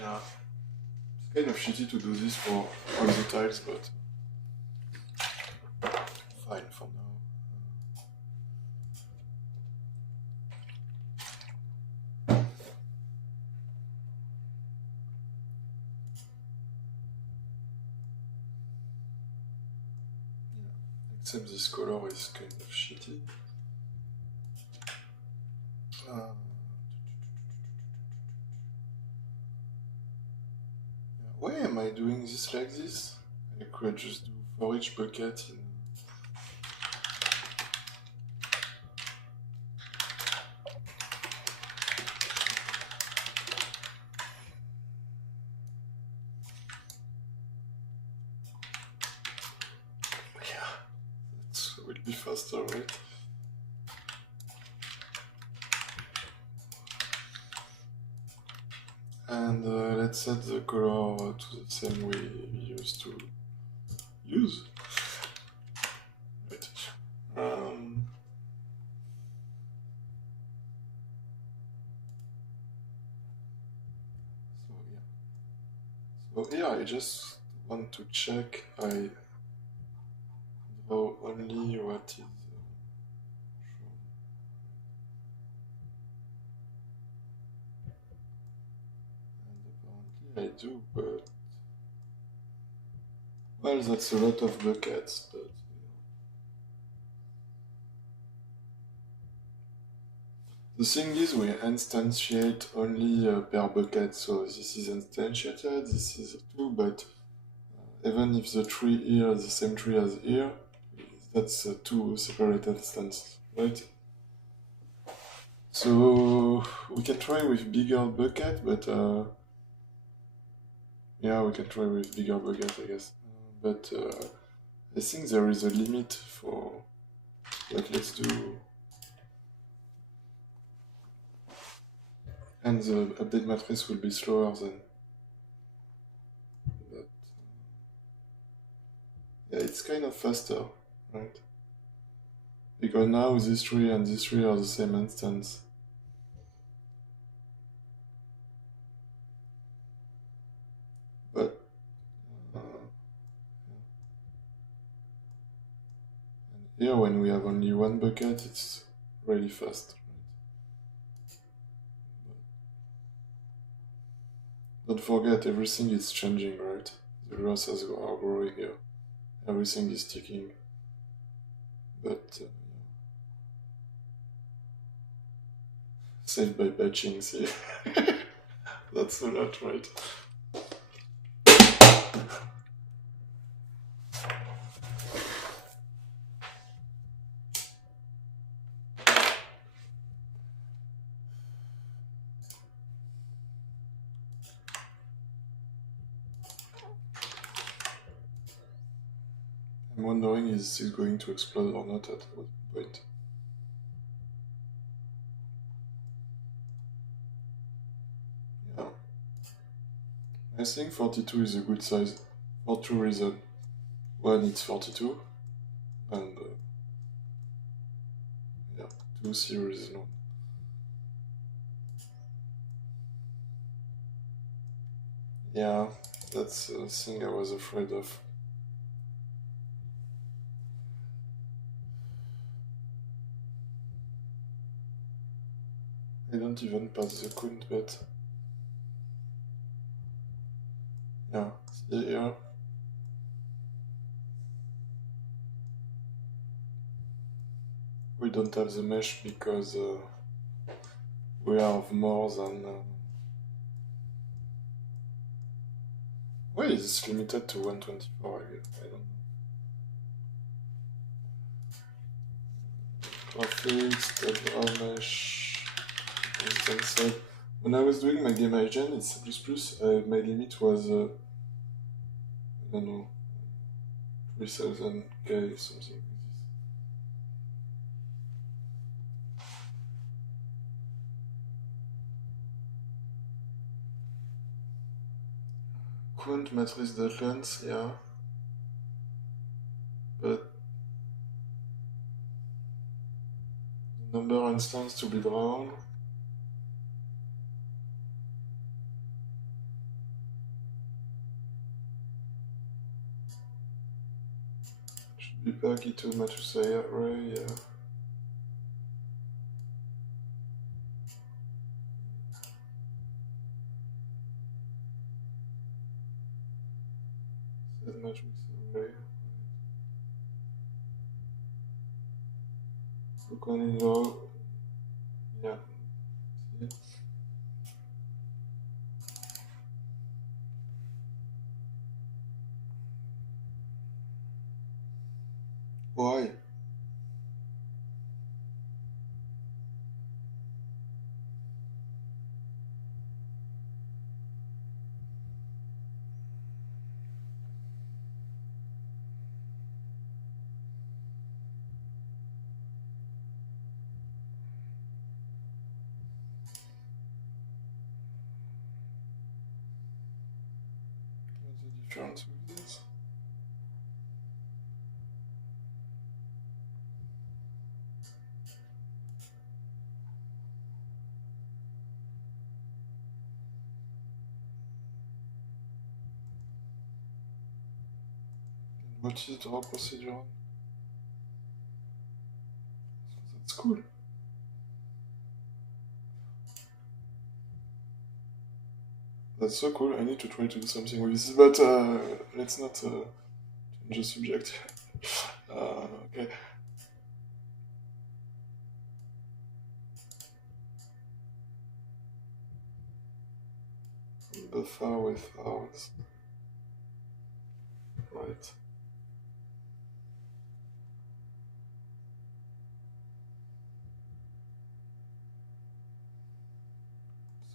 Yeah, it's kind of shitty to do this for all the tiles, but fine for now. Yeah, except this color is kind of shitty. Why am I doing this like this? I could just do for each bucket in... Yeah, that will be faster, right? And let's set the color to the same we used to use. Right. So here I just want to check I draw only what is shown. And apparently I do, but well, that's a lot of buckets, but The thing is, we instantiate only per bucket, so this is instantiated, this is 2, but even if the tree here is the same tree as here, that's 2 separate instances, right? So we can try with bigger bucket, but yeah, we can try with bigger bucket, I guess. But I think there is a limit for what let's do. And the update matrix will be slower than. But yeah, it's kind of faster, right? Because now this tree and this tree are the same instance. But and here, when we have only one bucket, it's really fast. Don't forget, everything is changing, right? The grasses are growing here. Everything is ticking. But saved by batching, see? That's a lot, right? I'm wondering, is it going to explode or not at what point? Yeah. I think 42 is a good size for 2 reasons. One, it's 42, and yeah, 2 series long. Yeah, that's the thing I was afraid of. I don't even pass the count, but yeah, see here. We don't have the mesh because we have more than. Why is this limited to 124 again? I don't know. Graphics, mesh, instance. When I was doing my game agent in C++, my limit was, I don't know, 3000k, something like this. Quant matrix.length, yeah. But the number instance to be drawn. Should be back into matrix array, yeah. Set matrix array. Look on in log. Yeah. See? Why? What's the difference with this? And what is draw procedure? That's cool. That's so cool. I need to try to do something with this, but let's not change the subject. Okay. some buffer with args. Right.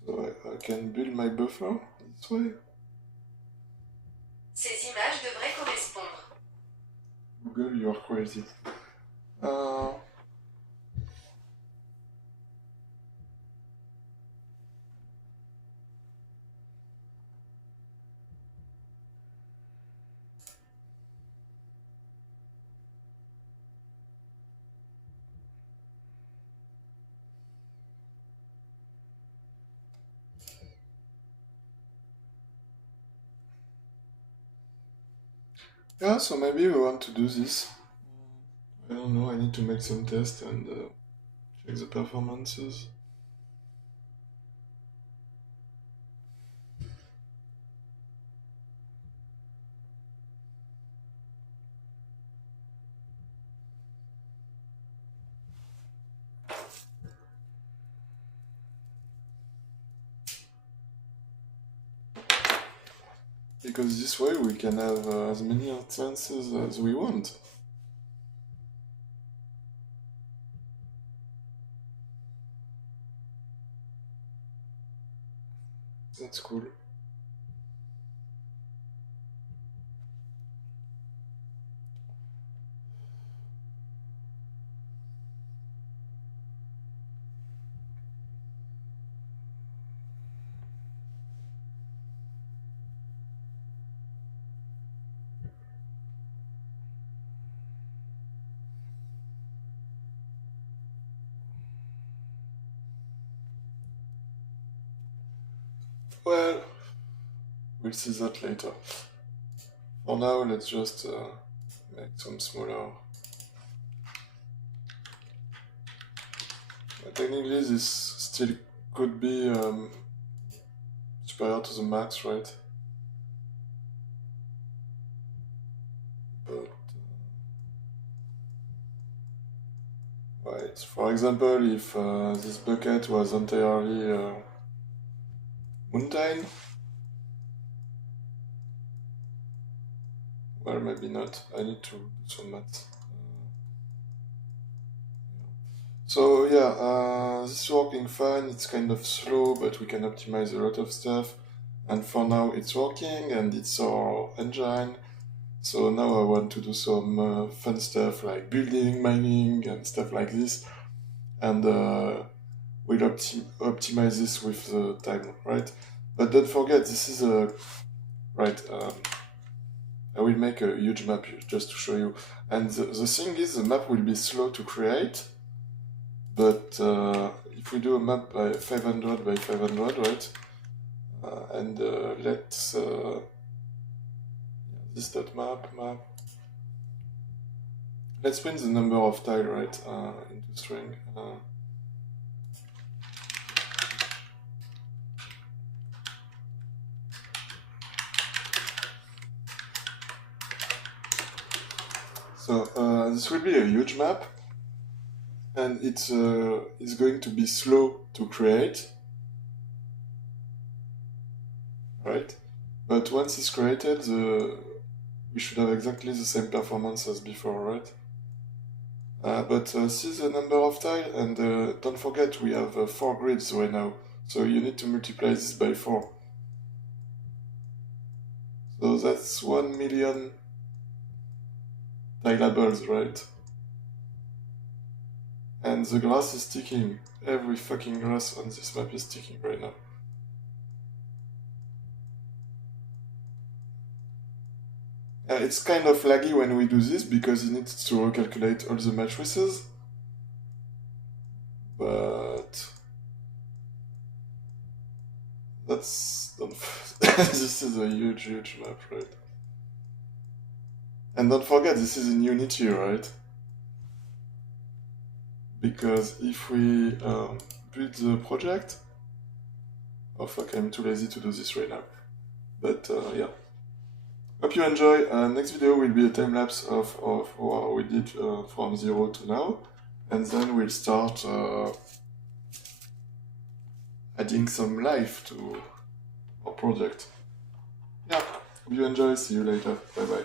So I can build my buffer this way. Ces images devraient correspondre. Google, you are crazy. Yeah, so maybe we want to do this. I don't know, I need to make some tests and check the performances. Because this way we can have as many instances as we want. That's cool. Well, we'll see that later. For now, let's just make some smaller. Technically, this still could be superior to the max, right? But right, for example, if this bucket was entirely mountain, well, maybe not. I need to do some math. So yeah, this is working fine. It's kind of slow, but we can optimize a lot of stuff. And for now, it's working, and it's our engine. So now I want to do some fun stuff like building, mining, and stuff like this. And we'll optimize this with the time, right? But don't forget, this is a right. I will make a huge map just to show you. And the thing is, the map will be slow to create. But if we do a map by 500 by 500, right? And let's this dot map. Let's print the number of tile, right, into string. So this will be a huge map, and it's going to be slow to create, right? But once it's created, we should have exactly the same performance as before, right? But see the number of tile, and don't forget we have 4 grids right now, so you need to multiply this by 4. So that's 1 million tileables, right? And the grass is ticking. Every fucking grass on this map is ticking right now. It's kind of laggy when we do this because it needs to recalculate all the matrices. But that's this is a huge map, right? And don't forget, this is in Unity, right? Because if we build the project, oh fuck, I'm too lazy to do this right now. But yeah. Hope you enjoy. Next video will be a time lapse of what we did from 0 to now, and then we'll start adding some life to our project. Yeah, hope you enjoy. See you later. Bye bye.